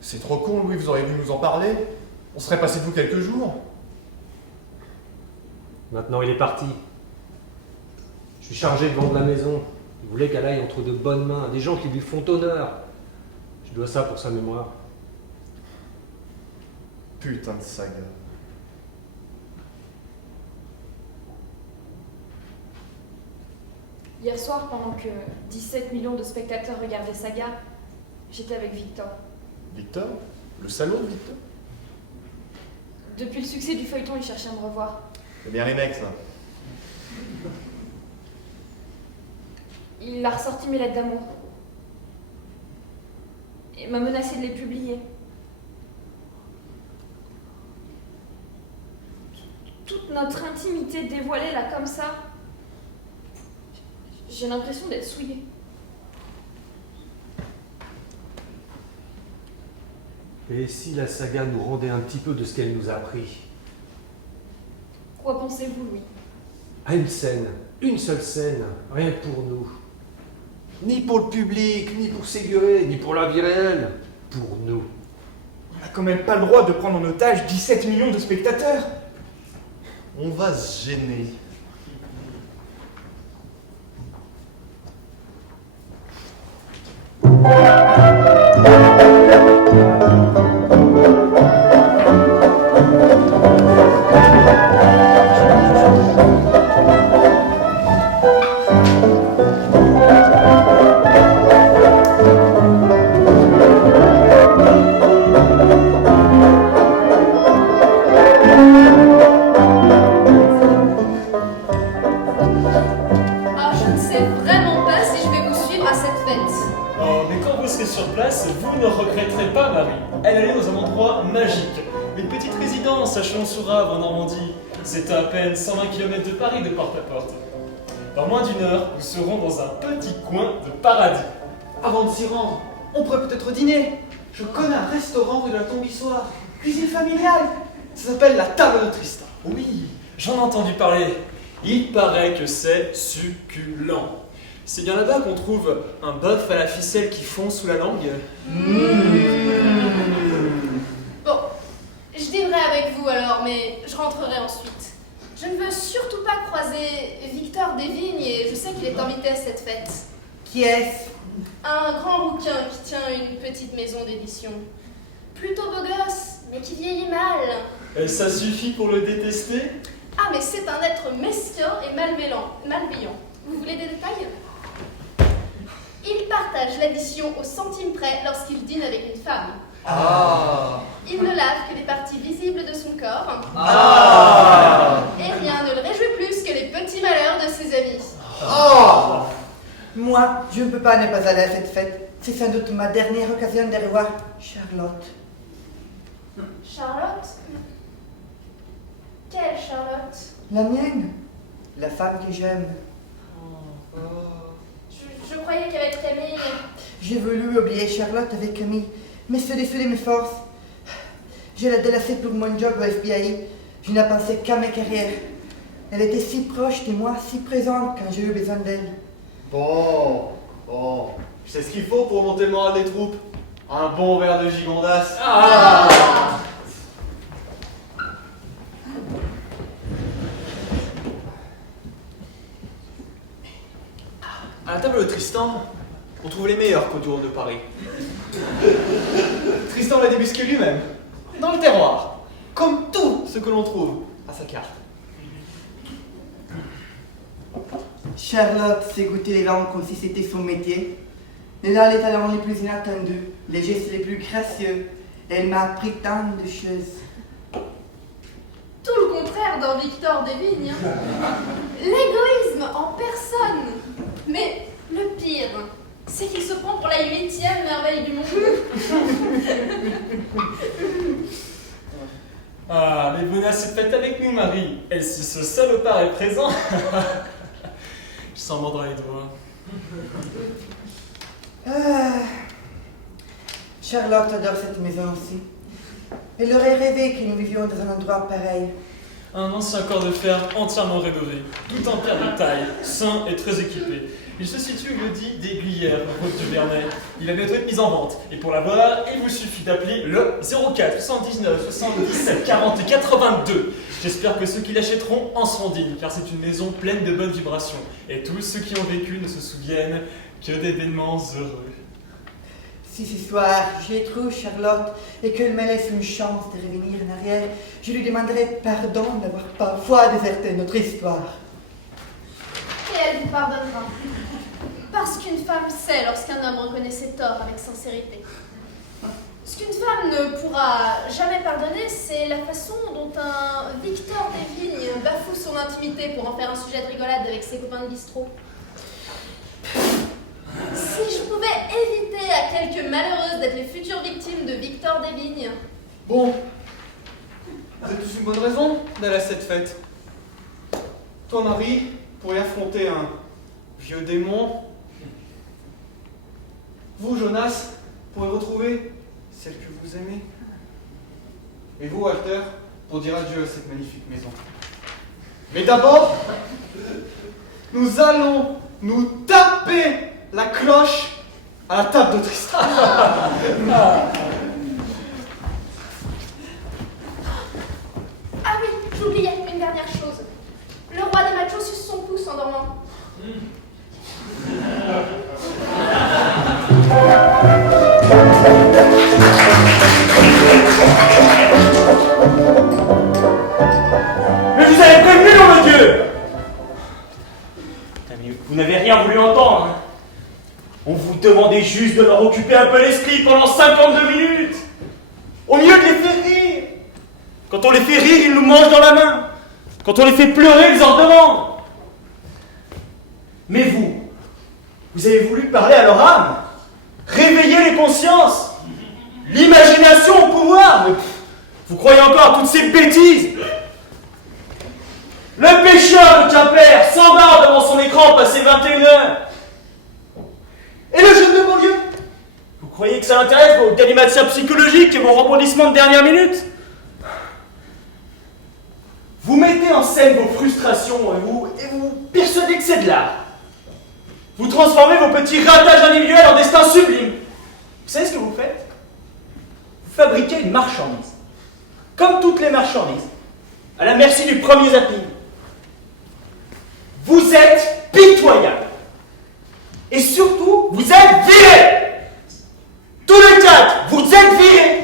C'est trop con, Louis, vous auriez dû nous en parler. On serait passé de vous quelques jours. Maintenant, il est parti. Je suis chargé de vendre la maison. Il voulait qu'elle aille entre de bonnes mains, des gens qui lui font honneur. Je dois ça pour sa mémoire. Putain de Saga. Hier soir, pendant que 17 millions de spectateurs regardaient Saga, j'étais avec Victor. Victor? Le salaud de Victor? Depuis le succès du feuilleton, il cherchait à me revoir. C'est bien les mecs, ça. Il a ressorti mes lettres d'amour. Et m'a menacé de les publier. Toute notre intimité dévoilée là comme ça. J'ai l'impression d'être souillée. Et si la saga nous rendait un petit peu de ce qu'elle nous a appris? Quoi pensez-vous, Louis? À une scène, une seule scène, rien que pour nous. Ni pour le public, ni pour Séguré, ni pour la vie réelle. Pour nous. On n'a quand même pas le droit de prendre en otage 17 millions de spectateurs. On va se gêner. Ah, je ne sais vraiment pas si je vais vous suivre à cette fête. Oh, mais quand vous serez sur place, vous ne regretterez pas Marie. Elle allait dans un endroit magique. Une petite résidence à Chalon-sur-Ave en Normandie. C'est à peine 120 km de Paris de porte à porte. Dans moins d'une heure, nous serons dans un petit coin de paradis. Avant de s'y rendre, on pourrait peut-être dîner. Je connais un restaurant rue de la Tombissoire. Cuisine familiale. Ça s'appelle la Table de Tristan. Oui, j'en ai entendu parler. Il paraît que c'est succulent. C'est bien là-bas qu'on trouve un bœuf à la ficelle qui fond sous la langue. Bon, je dînerai avec vous alors, mais je rentrerai ensuite. Je ne veux surtout pas croiser Victor Desvignes et je sais qu'il est invité à cette fête. Qui est-ce? Un grand rouquin qui tient une petite maison d'édition. Plutôt beau gosse, mais qui vieillit mal. Et ça suffit pour le détester? Ah, mais c'est un être mesquin et malveillant. Vous voulez des détails? Il partage l'addition au centime près lorsqu'il dîne avec une femme. Ah. Il ne lave que les parties visibles de son corps. Ah. Et rien ne le réjouit plus que les petits malheurs de ses amis. Oh! Moi, je ne peux pas ne pas aller à cette fête. C'est sans doute ma dernière occasion de revoir Charlotte. Charlotte? Quelle Charlotte? La mienne. La femme que j'aime. Je croyais qu'avec Camille... J'ai voulu oublier Charlotte avec Camille, mais c'est au-dessus de mes forces. Je l'ai délaissée pour mon job au FBI. Je n'ai pensé qu'à ma carrière. Elle était si proche de moi, si présente quand j'ai eu besoin d'elle. Bon, je sais ce qu'il faut pour monter le moral des troupes. Un bon verre de gigondas. À la table de Tristan, on trouve les meilleurs cotons de Paris. Tristan l'a débusqué lui-même, dans le terroir, comme tout ce que l'on trouve à sa carte. Charlotte sait goûter les langues comme si c'était son métier. Elle a les talents les plus inattendus, les gestes les plus gracieux. Elle m'a appris tant de choses. Tout le contraire d'un Victor Desvignes. L'égoïsme en personne. Mais le pire, c'est qu'il se prend pour la 8e merveille du monde. Ah, mais venez à cette fête avec nous, Marie. Et si ce salopard est présent, je s'en mordra les doigts. Charlotte adore cette maison aussi. Elle aurait rêvé que nous vivions dans un endroit pareil. Un ancien corps de fer entièrement rénové, tout en pierre de taille, sain et très équipé. Il se situe lieu-dit d'Aiguillère, route du Vernet. Il a bientôt été mis en vente. Et pour l'avoir, il vous suffit d'appeler le 04 79 77 40 82. J'espère que ceux qui l'achèteront en seront dignes, car c'est une maison pleine de bonnes vibrations. Et tous ceux qui ont vécu ne se souviennent que d'événements heureux. Si ce soir j'ai trop Charlotte et qu'elle me laisse une chance de revenir en arrière, je lui demanderai pardon d'avoir parfois déserté notre histoire. Et elle vous pardonnera. Parce qu'une femme sait lorsqu'un homme reconnaît ses torts avec sincérité. Ce qu'une femme ne pourra jamais pardonner, c'est la façon dont un Victor Desvignes bafoue son intimité pour en faire un sujet de rigolade avec ses copains de bistrot. Si je pouvais éviter à quelques malheureuses d'être les futures victimes de Victor Desvignes. Bon, vous avez tous une bonne raison d'aller à cette fête. Toi, Marie, pour y affronter un vieux démon. Vous, Jonas, pour y retrouver celle que vous aimez. Et vous, Walter, pour dire adieu à cette magnifique maison. Mais d'abord, nous allons nous taper la cloche à la table de Tristan. Ah oui, j'oubliais une dernière chose. Le roi des machos suce son pouce en dormant. Mais vous avez prévenu, nom de Dieu! Putain, mais vous n'avez rien voulu entendre. Hein. On vous demandait juste de leur occuper un peu l'esprit pendant 52 minutes. Au mieux de les faire rire. Quand on les fait rire, ils nous mangent dans la main. Quand on les fait pleurer, ils en demandent. Mais vous avez voulu parler à leur âme. Réveiller les consciences. L'imagination au pouvoir. Mais vous croyez encore à toutes ces bêtises? Le pêcheur de Quimper s'endort devant son écran passé 21 heures. Et le jeune de banlieue? Vous croyez que ça intéresse vos animations psychologiques et vos rebondissements de dernière minute? Vous mettez en scène vos frustrations et vous persuadez que c'est de l'art. Vous transformez vos petits ratages individuels en destins sublimes. Vous savez ce que vous faites? Vous fabriquez une marchandise. Comme toutes les marchandises, à la merci du premier zapping. Vous êtes pitoyable. Et surtout, vous êtes virés. Tous les quatre, vous êtes virés.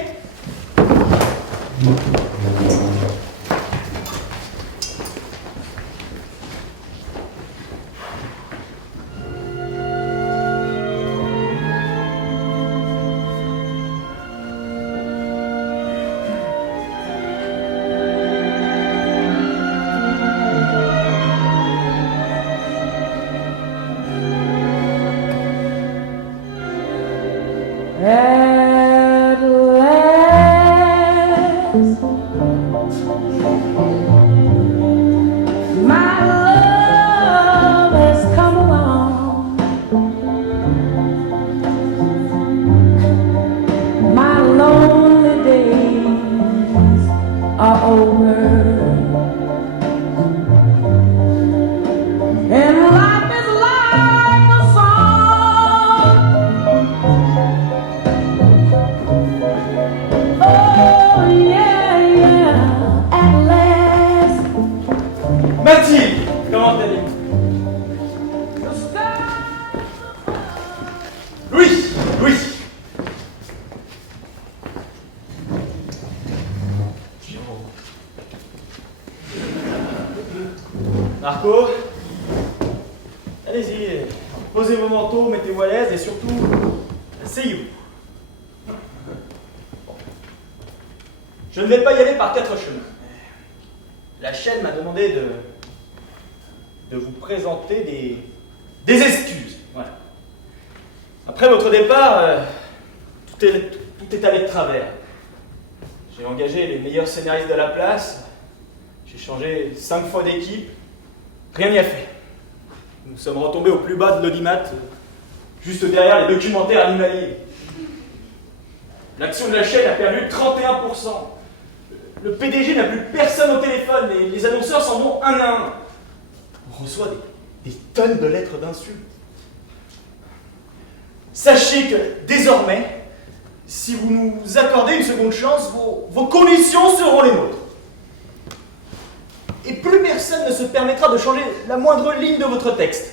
Marco, allez-y, posez vos manteaux, mettez-vous à l'aise et surtout, asseyez-vous. Je ne vais pas y aller par 4 chemins. La chaîne m'a demandé de vous présenter des excuses. Voilà. Après votre départ, tout est allé de travers. J'ai engagé les meilleurs scénaristes de la place, j'ai changé 5 fois d'équipe, rien n'y a fait. Nous sommes retombés au plus bas de l'audimat, juste derrière les documentaires animaliers. L'action de la chaîne a perdu 31%. Le PDG n'a plus personne au téléphone, les annonceurs s'en vont un à un. On reçoit des tonnes de lettres d'insultes. Sachez que désormais, si vous nous accordez une seconde chance, vos conditions seront les nôtres. Et plus personne ne se permettra de changer la moindre ligne de votre texte.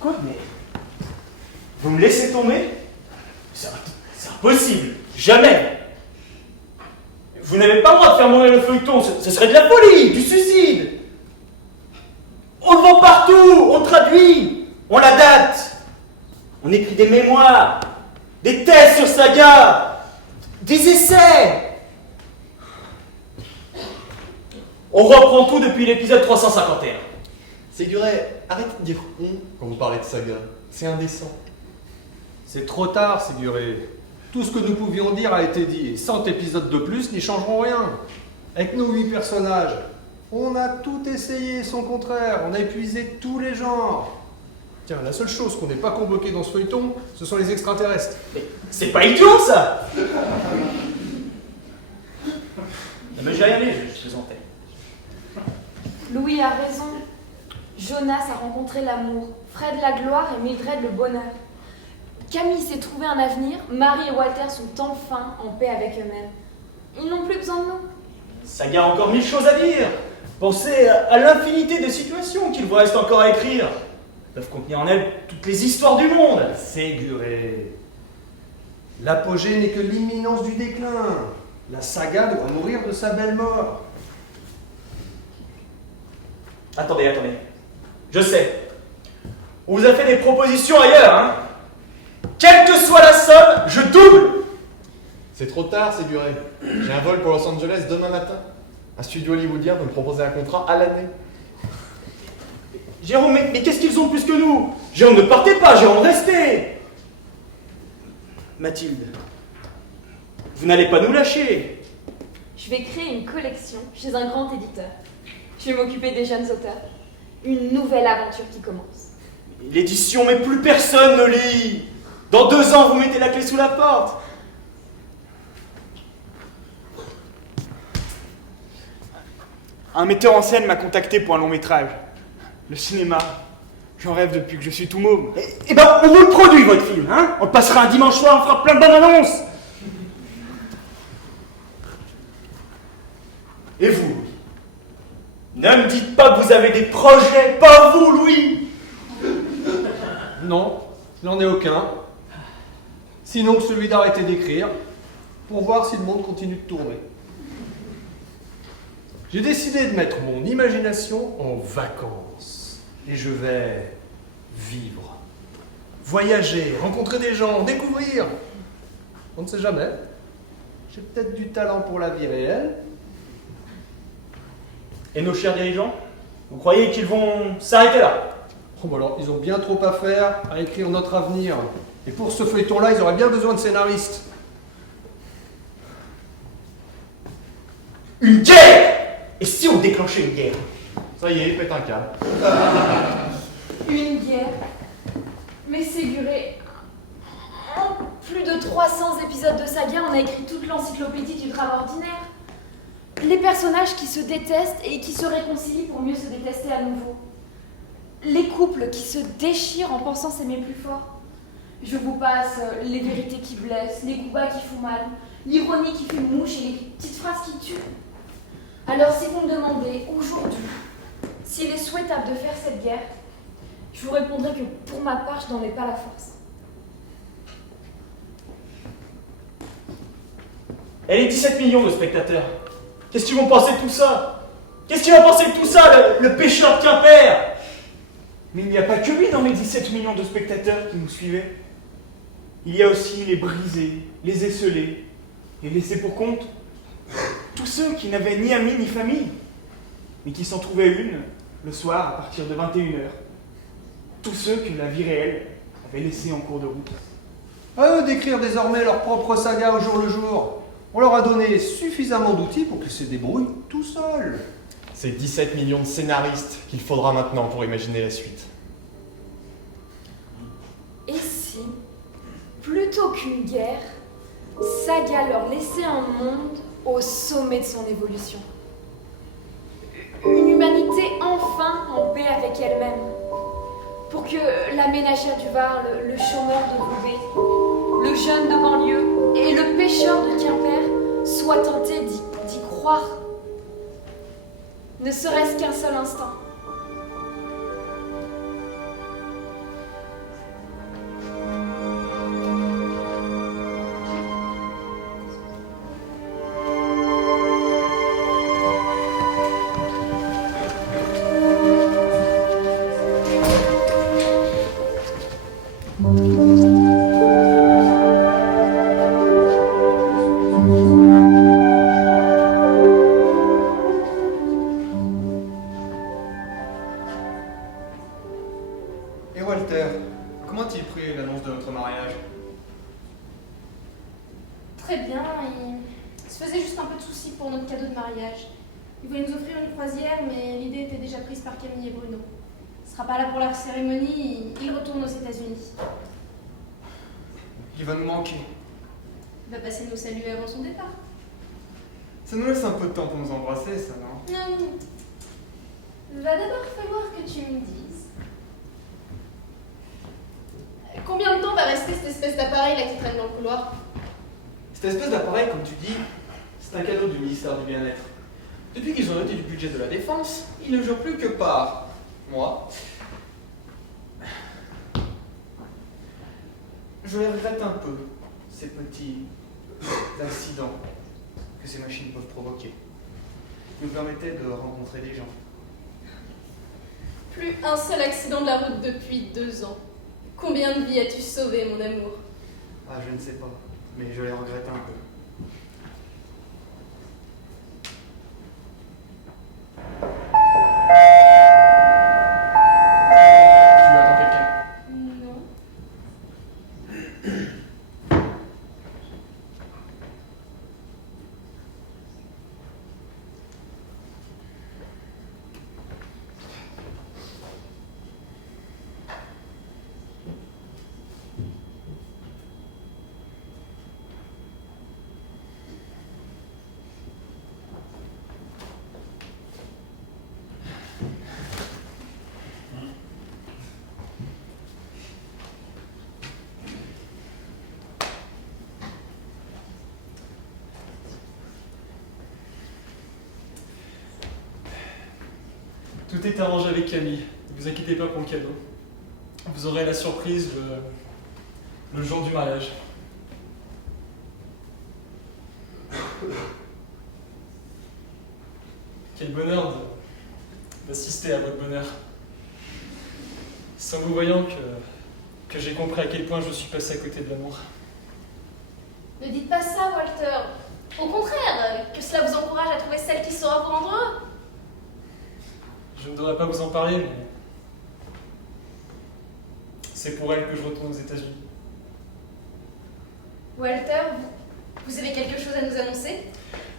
Quoi, mais vous me laissez tomber? C'est impossible, jamais. Vous n'avez pas le droit de faire mourir le feuilleton, ce serait de la folie, du suicide. On le vend partout, on traduit, on la date, on écrit des mémoires, des thèses sur Saga, des essais. On reprend tout depuis l'épisode 351. Séguret, arrêtez de dire on quand vous parlez de Saga. C'est indécent. C'est trop tard, Séguret. Tout ce que nous pouvions dire a été dit, et 100 épisodes de plus n'y changeront rien. Avec nos 8 personnages, on a tout essayé, son contraire, on a épuisé tous les genres. Tiens, la seule chose qu'on n'ait pas convoquée dans ce feuilleton, ce sont les extraterrestres. Mais c'est pas idiot, ça. Non mais j'ai rien dit, je plaisantais. Louis a raison. Jonas a rencontré l'amour, Fred la gloire et Mildred le bonheur. Camille s'est trouvé un avenir, Marie et Walter sont enfin en paix avec eux-mêmes. Ils n'ont plus besoin de nous. Saga a encore 1000 choses à dire. Pensez à l'infinité de situations qu'il vous reste encore à écrire. Elles peuvent contenir en elles toutes les histoires du monde. Séguret. L'apogée n'est que l'imminence du déclin. La saga doit mourir de sa belle mort. Attendez. Je sais. On vous a fait des propositions ailleurs, hein. Quelle que soit la somme, je double. C'est trop tard, Séguret. J'ai un vol pour Los Angeles demain matin. Un studio hollywoodien veut me proposer un contrat à l'année. Jérôme, mais qu'est-ce qu'ils ont de plus que nous? Jérôme, ne partez pas, Jérôme, restez. Mathilde, vous n'allez pas nous lâcher. Je vais créer une collection chez un grand éditeur. Je vais m'occuper des jeunes auteurs. Une nouvelle aventure qui commence. L'édition, mais plus personne ne lit. Dans 2 ans, vous mettez la clé sous la porte. Un metteur en scène m'a contacté pour un long métrage. Le cinéma, j'en rêve depuis que je suis tout môme. Eh ben, on vous le produit, votre film, hein. On le passera un dimanche soir, on fera plein de bonnes annonces. Et vous, ne me dites pas que vous avez des projets, pas vous, Louis. Non, il n'en est aucun. Sinon que celui d'arrêter d'écrire, pour voir si le monde continue de tourner. J'ai décidé de mettre mon imagination en vacances. Et je vais vivre, voyager, rencontrer des gens, découvrir. On ne sait jamais. J'ai peut-être du talent pour la vie réelle. Et nos chers dirigeants, vous croyez qu'ils vont s'arrêter là? Oh, bah alors, ils ont bien trop à faire à écrire notre avenir. Et pour ce feuilleton-là, ils auraient bien besoin de scénaristes. Une guerre! Et si on déclenchait une guerre? Ça y est, pète un câble. Une guerre. Mais Séguret, en plus de 300 épisodes de saga, on a écrit toute l'encyclopédie du drame ordinaire. Les personnages qui se détestent et qui se réconcilient pour mieux se détester à nouveau. Les couples qui se déchirent en pensant s'aimer plus fort. Je vous passe les vérités qui blessent, les coups bas qui font mal, l'ironie qui fait mouche et les petites phrases qui tuent. Alors si vous me demandez aujourd'hui s'il est souhaitable de faire cette guerre, je vous répondrai que pour ma part, je n'en ai pas la force. Elle est 17 millions de spectateurs. Qu'est-ce qu'ils vont penser de tout ça? Qu'est-ce qu'ils vont penser de tout ça, le pêcheur de Quimper? Mais il n'y a pas que lui dans les 17 millions de spectateurs qui nous suivaient. Il y a aussi les brisés, les esselés, les laissés pour compte. Tous ceux qui n'avaient ni amis ni famille, mais qui s'en trouvaient une le soir à partir de 21h. Tous ceux que la vie réelle avait laissés en cours de route. À eux d'écrire désormais leur propre saga au jour le jour. On leur a donné suffisamment d'outils pour qu'ils se débrouillent tout seuls. C'est 17 millions de scénaristes qu'il faudra maintenant pour imaginer la suite. Et si, plutôt qu'une guerre, Saga leur laissait un monde au sommet de son évolution? Une humanité enfin en paix avec elle-même. Pour que la ménagère du Var, le chômeur de Roubaix, le jeune de banlieue et le pêcheur de Quimper soient tentés d'y croire. Ne serait-ce qu'un seul instant. Et Walter, comment a-t-il pris l'annonce de notre mariage? Très bien, il se faisait juste un peu de soucis pour notre cadeau de mariage. Il voulait nous offrir une croisière, mais l'idée était déjà prise par Camille et Bruno. Il ne sera pas là pour la cérémonie, il retourne aux États-Unis. Il va nous manquer. Il va passer nous saluer avant son départ. Ça nous laisse un peu de temps pour nous embrasser, ça, non? Non, il va d'abord falloir que tu me dises. Combien de temps va rester cette espèce d'appareil là qui traîne dans le couloir? Cette espèce d'appareil, comme tu dis, c'est un cadeau du ministère du Bien-être. Depuis qu'ils ont noté du budget de la Défense, Il ne jure plus que par moi. Je les regrette un peu, ces petits accidents que ces machines peuvent provoquer. Ils nous permettaient de rencontrer des gens. Plus un seul accident de la route depuis 2 ans. Combien de vies as-tu sauvé, mon amour? Ah, je ne sais pas, mais je les regrette un peu. tu attends quelqu'un. Non. Tout est arrangé avec Camille. Ne vous inquiétez pas pour le cadeau. Vous aurez la surprise le jour du mariage. Quel bonheur d'assister à votre bonheur. C'est en vous voyant que j'ai compris à quel point je suis passé à côté de l'amour. Ne dites pas ça, Walter. Au contraire, que cela vous encourage à trouver celle qui saura vous rendre heureux. Je ne devrais pas vous en parler, mais c'est pour elle que je retourne aux États-Unis. Walter, vous avez quelque chose à nous annoncer?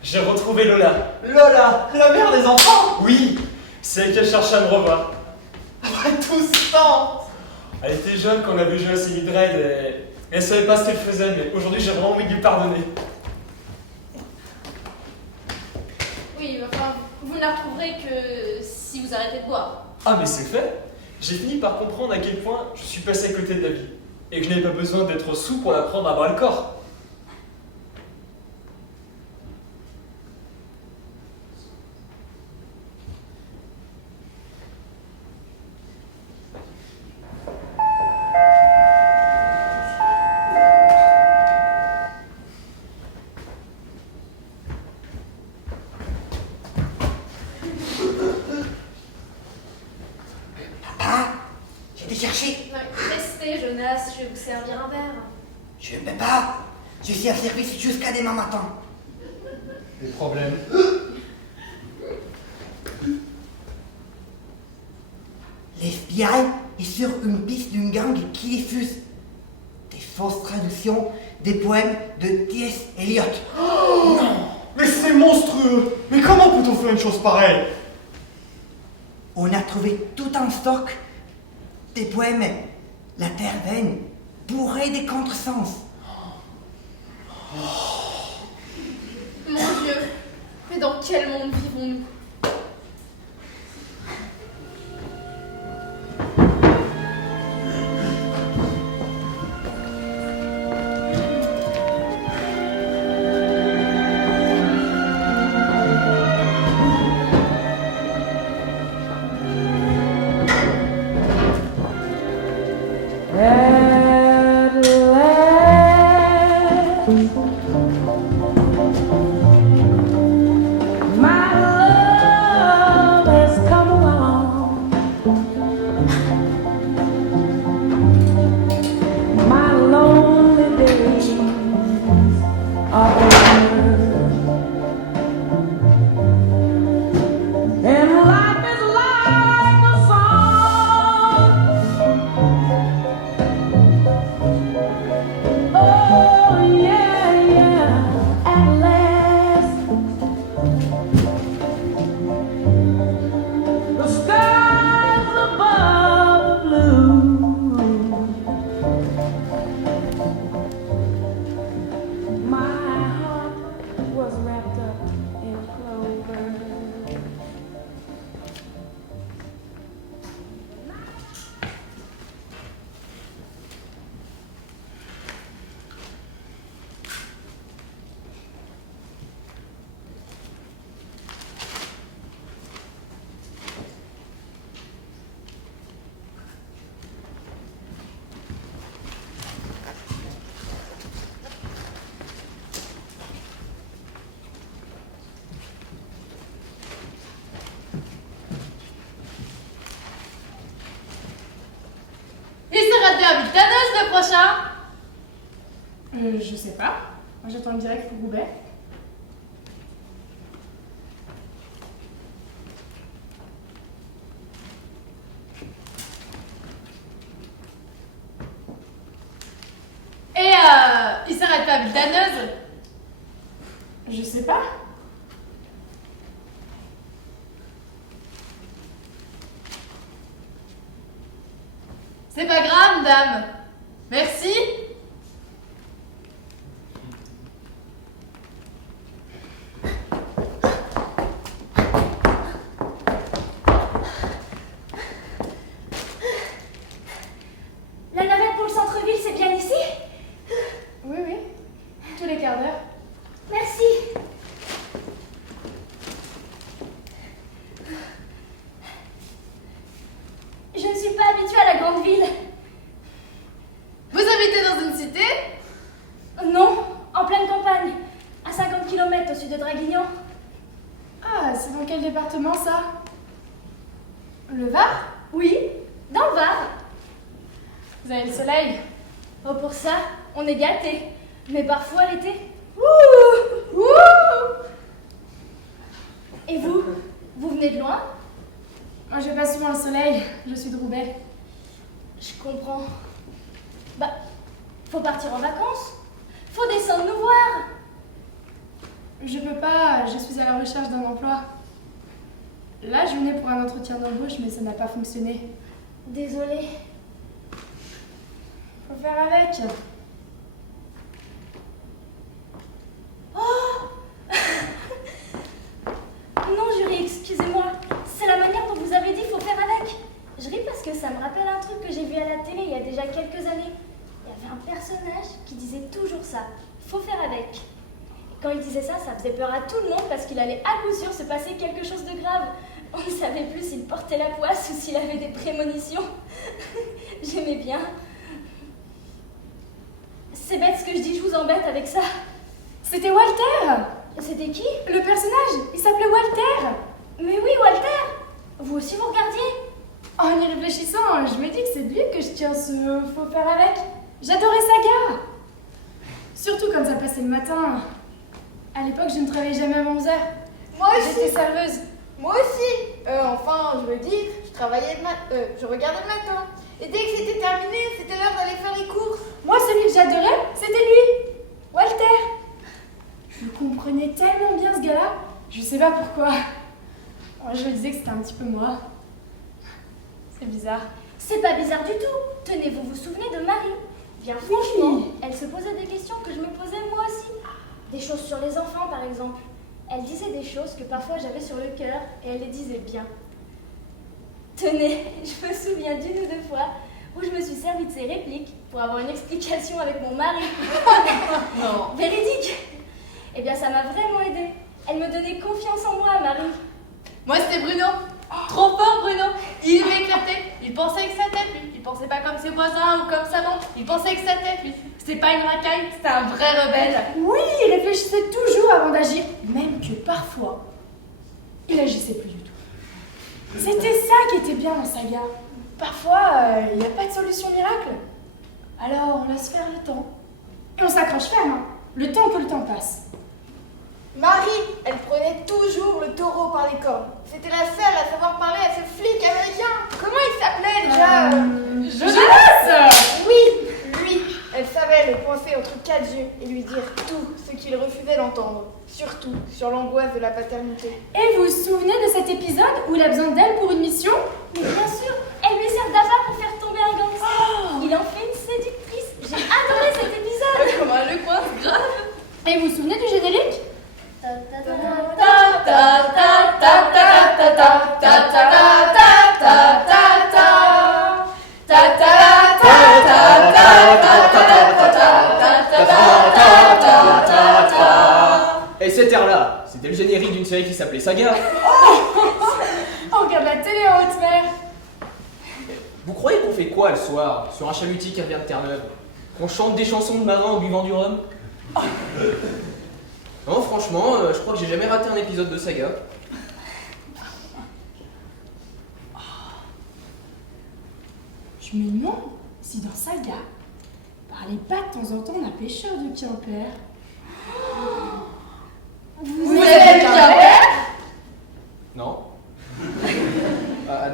J'ai retrouvé Lola. Lola, la mère des enfants. Oui, c'est elle qui a cherché à me revoir. Après tout ce temps. Elle était jeune quand on a vu jouer à Semi Dread et elle savait pas ce qu'elle faisait, mais aujourd'hui j'ai vraiment envie de lui pardonner. Oui, enfin, vous ne la retrouverez que si vous arrêtez de boire. Ah mais c'est fait. J'ai fini par comprendre à quel point je suis passé à côté de la vie et que je n'avais pas besoin d'être sous pour la prendre à bras le corps. chercher. Non, mais restez, Jonas, je vais vous servir un verre. Je ne peux pas. Je suis à service jusqu'à demain matin. Des problèmes. L'FBI est sur une piste d'une gang qui diffuse des fausses traductions des poèmes de T.S. Eliot. Oh non. Mais c'est monstrueux. Mais comment peut-on faire une chose pareille? On a trouvé tout un stock des poèmes La Terre vaine, bourré des contresens. Mon Dieu, mais dans quel monde vivons-nous? Le prochain? Je sais pas. Moi j'attends le direct pour Roubaix. Et il s'arrête pas à Villetaneuse? Je sais pas. C'est pas grave, dame. Merci. La navette pour le centre-ville, c'est bien ici? Oui, oui. Tous les quarts d'heure. Merci. Je ne suis pas habituée à la grande ville. Vous habitez dans une cité? Non, en pleine campagne, à 50 km au sud de Draguignan. Ah, c'est dans quel département ça? Le Var? Oui, dans le Var. Vous avez le soleil? Oh, pour ça, on est gâtés. Mais parfois l'été. Ouh! Ouh! Et vous? Vous venez de loin? Moi je vais pas souvent le soleil, je suis de Roubaix. Je comprends. Bah, faut partir en vacances. Faut descendre nous voir. Je peux pas, je suis à la recherche d'un emploi. Là, je venais pour un entretien d'embauche, mais ça n'a pas fonctionné. Désolée. Faut faire avec. Oh! Non, jury, excusez-moi. C'est la manière dont vous avez dit faut faire avec. Je ris parce que ça me rappelle un truc que j'ai vu à la télé il y a déjà quelques années. Il y avait un personnage qui disait toujours ça. Faut faire avec. Et quand il disait ça, ça faisait peur à tout le monde parce qu'il allait à coup sûr se passer quelque chose de grave. On ne savait plus s'il portait la poisse ou s'il avait des prémonitions. J'aimais bien. C'est bête ce que je dis, je vous embête avec ça. C'était Walter! C'était qui? Le personnage, il s'appelait Walter! Mais oui, Walter! Vous aussi vous regardiez? En y réfléchissant, je me dis que c'est de lui que je tiens ce faux père avec. J'adorais Saga. Surtout quand ça passait le matin. À l'époque, je ne travaillais jamais avant 11h. Moi aussi. J'étais serveuse. Moi aussi. Enfin, je veux dire, je regardais le matin. Et dès que c'était terminé, c'était l'heure d'aller faire les courses. Moi, celui que j'adorais, c'était lui. Walter. Je le comprenais tellement bien, ce gars-là. Je sais pas pourquoi. Moi, je me disais que c'était un petit peu moi. C'est bizarre. C'est pas bizarre du tout. Tenez, vous vous souvenez de Marie? Bien franchement, elle se posait des questions que je me posais moi aussi. Des choses sur les enfants, par exemple. Elle disait des choses que parfois j'avais sur le cœur et elle les disait bien. Tenez, je me souviens d'une ou deux fois où je me suis servi de ses répliques pour avoir une explication avec mon mari. Non. Véridique. Eh bien, ça m'a vraiment aidée. Elle me donnait confiance en moi, Marie. Moi, c'était Bruno. Trop fort, Bruno. Il m'éclatait. Il pensait que sa tête, lui. Il pensait pas comme ses voisins ou comme sa bande. Il pensait que sa tête, lui. C'était pas une racaille, c'était un vrai rebelle. Oui, il réfléchissait toujours avant d'agir. Même que parfois, il agissait plus du tout. C'était ça qui était bien dans Saga. Parfois, il n'y a pas de solution miracle. Alors, on laisse faire le temps. Et on s'accroche ferme, hein. Le temps que le temps passe. Marie, elle prenait toujours le taureau par les cornes. C'était la seule à savoir parler à ce flic américain. Comment il s'appelait déjà Jonas. Oui, lui. Elle savait le coincer entre quatre yeux et lui dire tout ce qu'il refusait d'entendre. Surtout sur l'angoisse de la paternité. Et vous vous souvenez de cet épisode où il a besoin d'elle pour une mission? Mais bien sûr, elle lui sert d'appât pour faire tomber un gangster. Il en fait une séductrice. J'ai adoré cet épisode. Comment elle le coince, grave. Et vous vous souvenez du générique? Et cet air-là, c'était le générique d'une série qui s'appelait Saga. On regarde la télé en haute mer. Vous croyez qu'on fait quoi le soir, sur un chalutier qui revient de Terre-Neuve? Qu'on chante des chansons de marins en buvant du rhum? Non, franchement, je crois que j'ai jamais raté un épisode de Saga. Je me demande si dans Saga, parlait pas de temps en temps d'un pêcheur de Quimper. Vous êtes de Quimper? Non.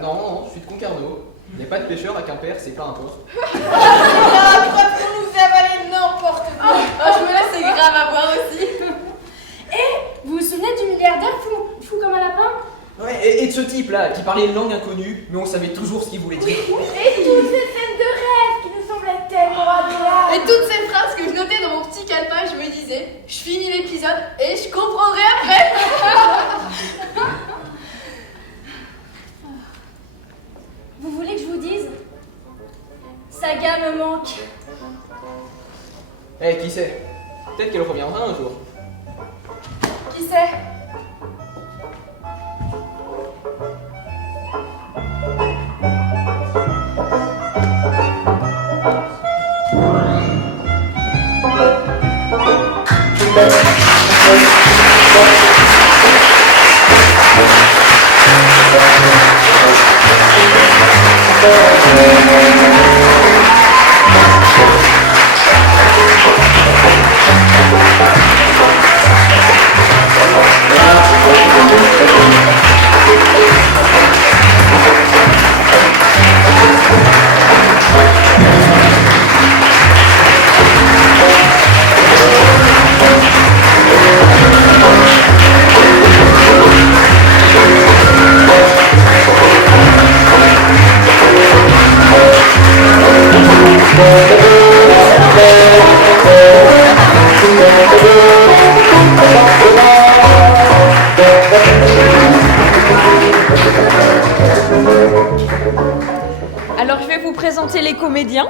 Non, je suis de Concarneau. Il n'y a pas de pêcheur à Quimper, c'est pas un port. Pourquoi vous nous avalez n'importe quoi? Je me laisse, c'est grave à voir aussi. Et vous vous souvenez du milliardaire fou comme un lapin? Ouais, et de ce type-là, qui parlait une langue inconnue, mais on savait toujours ce qu'il voulait dire. Et toutes ces scènes de rêve qui nous semblaient tellement agréables. Et toutes ces phrases que je notais dans mon petit calepin, je me disais, je finis l'épisode et je comprendrai après. Vous voulez que je vous dise? Saga me manque. Eh, qui sait? Peut-être qu'elle reviendra un jour. Qui sait? Alors je vais vous présenter les comédiens.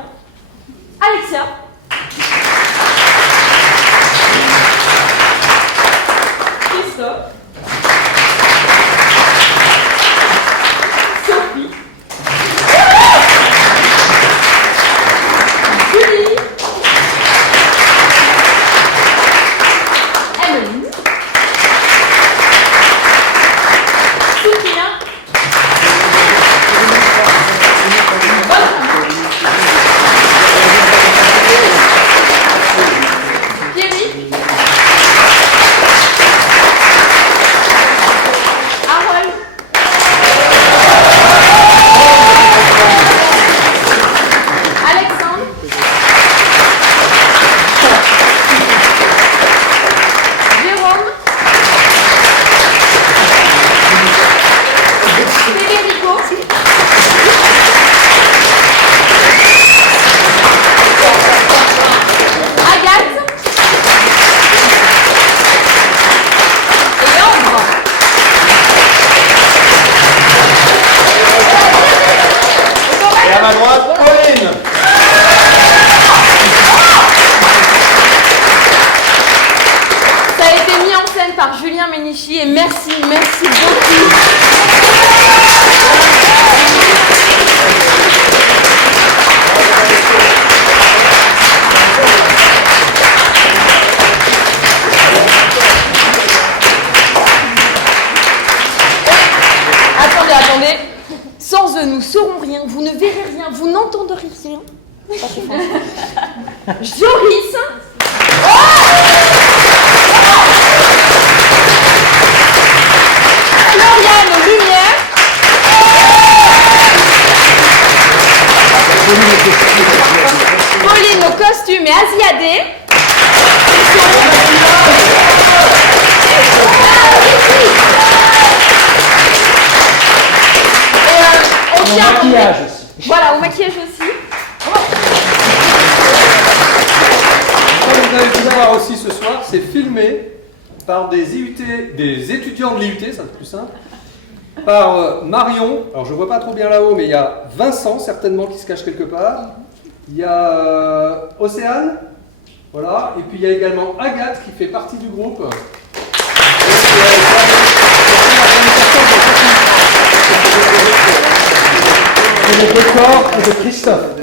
Alexia. Christophe. Sophie. Julie. Emmeline. Sophia. Jérôme. Federico. Agathe. Et Ambre. Et à ma droite, Pauline. Ça a été mis en scène par Julien Ménichy et merci beaucoup. Attendez. Sans eux, nous saurons rien, vous ne verrez rien, vous n'entendrez rien. Joris. Floriane aux lumières. Pauline au costume et Asiadé. Et au maquillage aussi. Voilà, au maquillage aussi. Comme vous avez pu voir aussi ce soir, c'est filmé par des étudiants de l'IUT, ça c'est plus simple, par Marion, alors je vois pas trop bien là-haut, mais il y a Vincent certainement qui se cache quelque part, il y a Océane, voilà, et puis il y a également Agathe qui fait partie du groupe. Et le décor est de Christophe.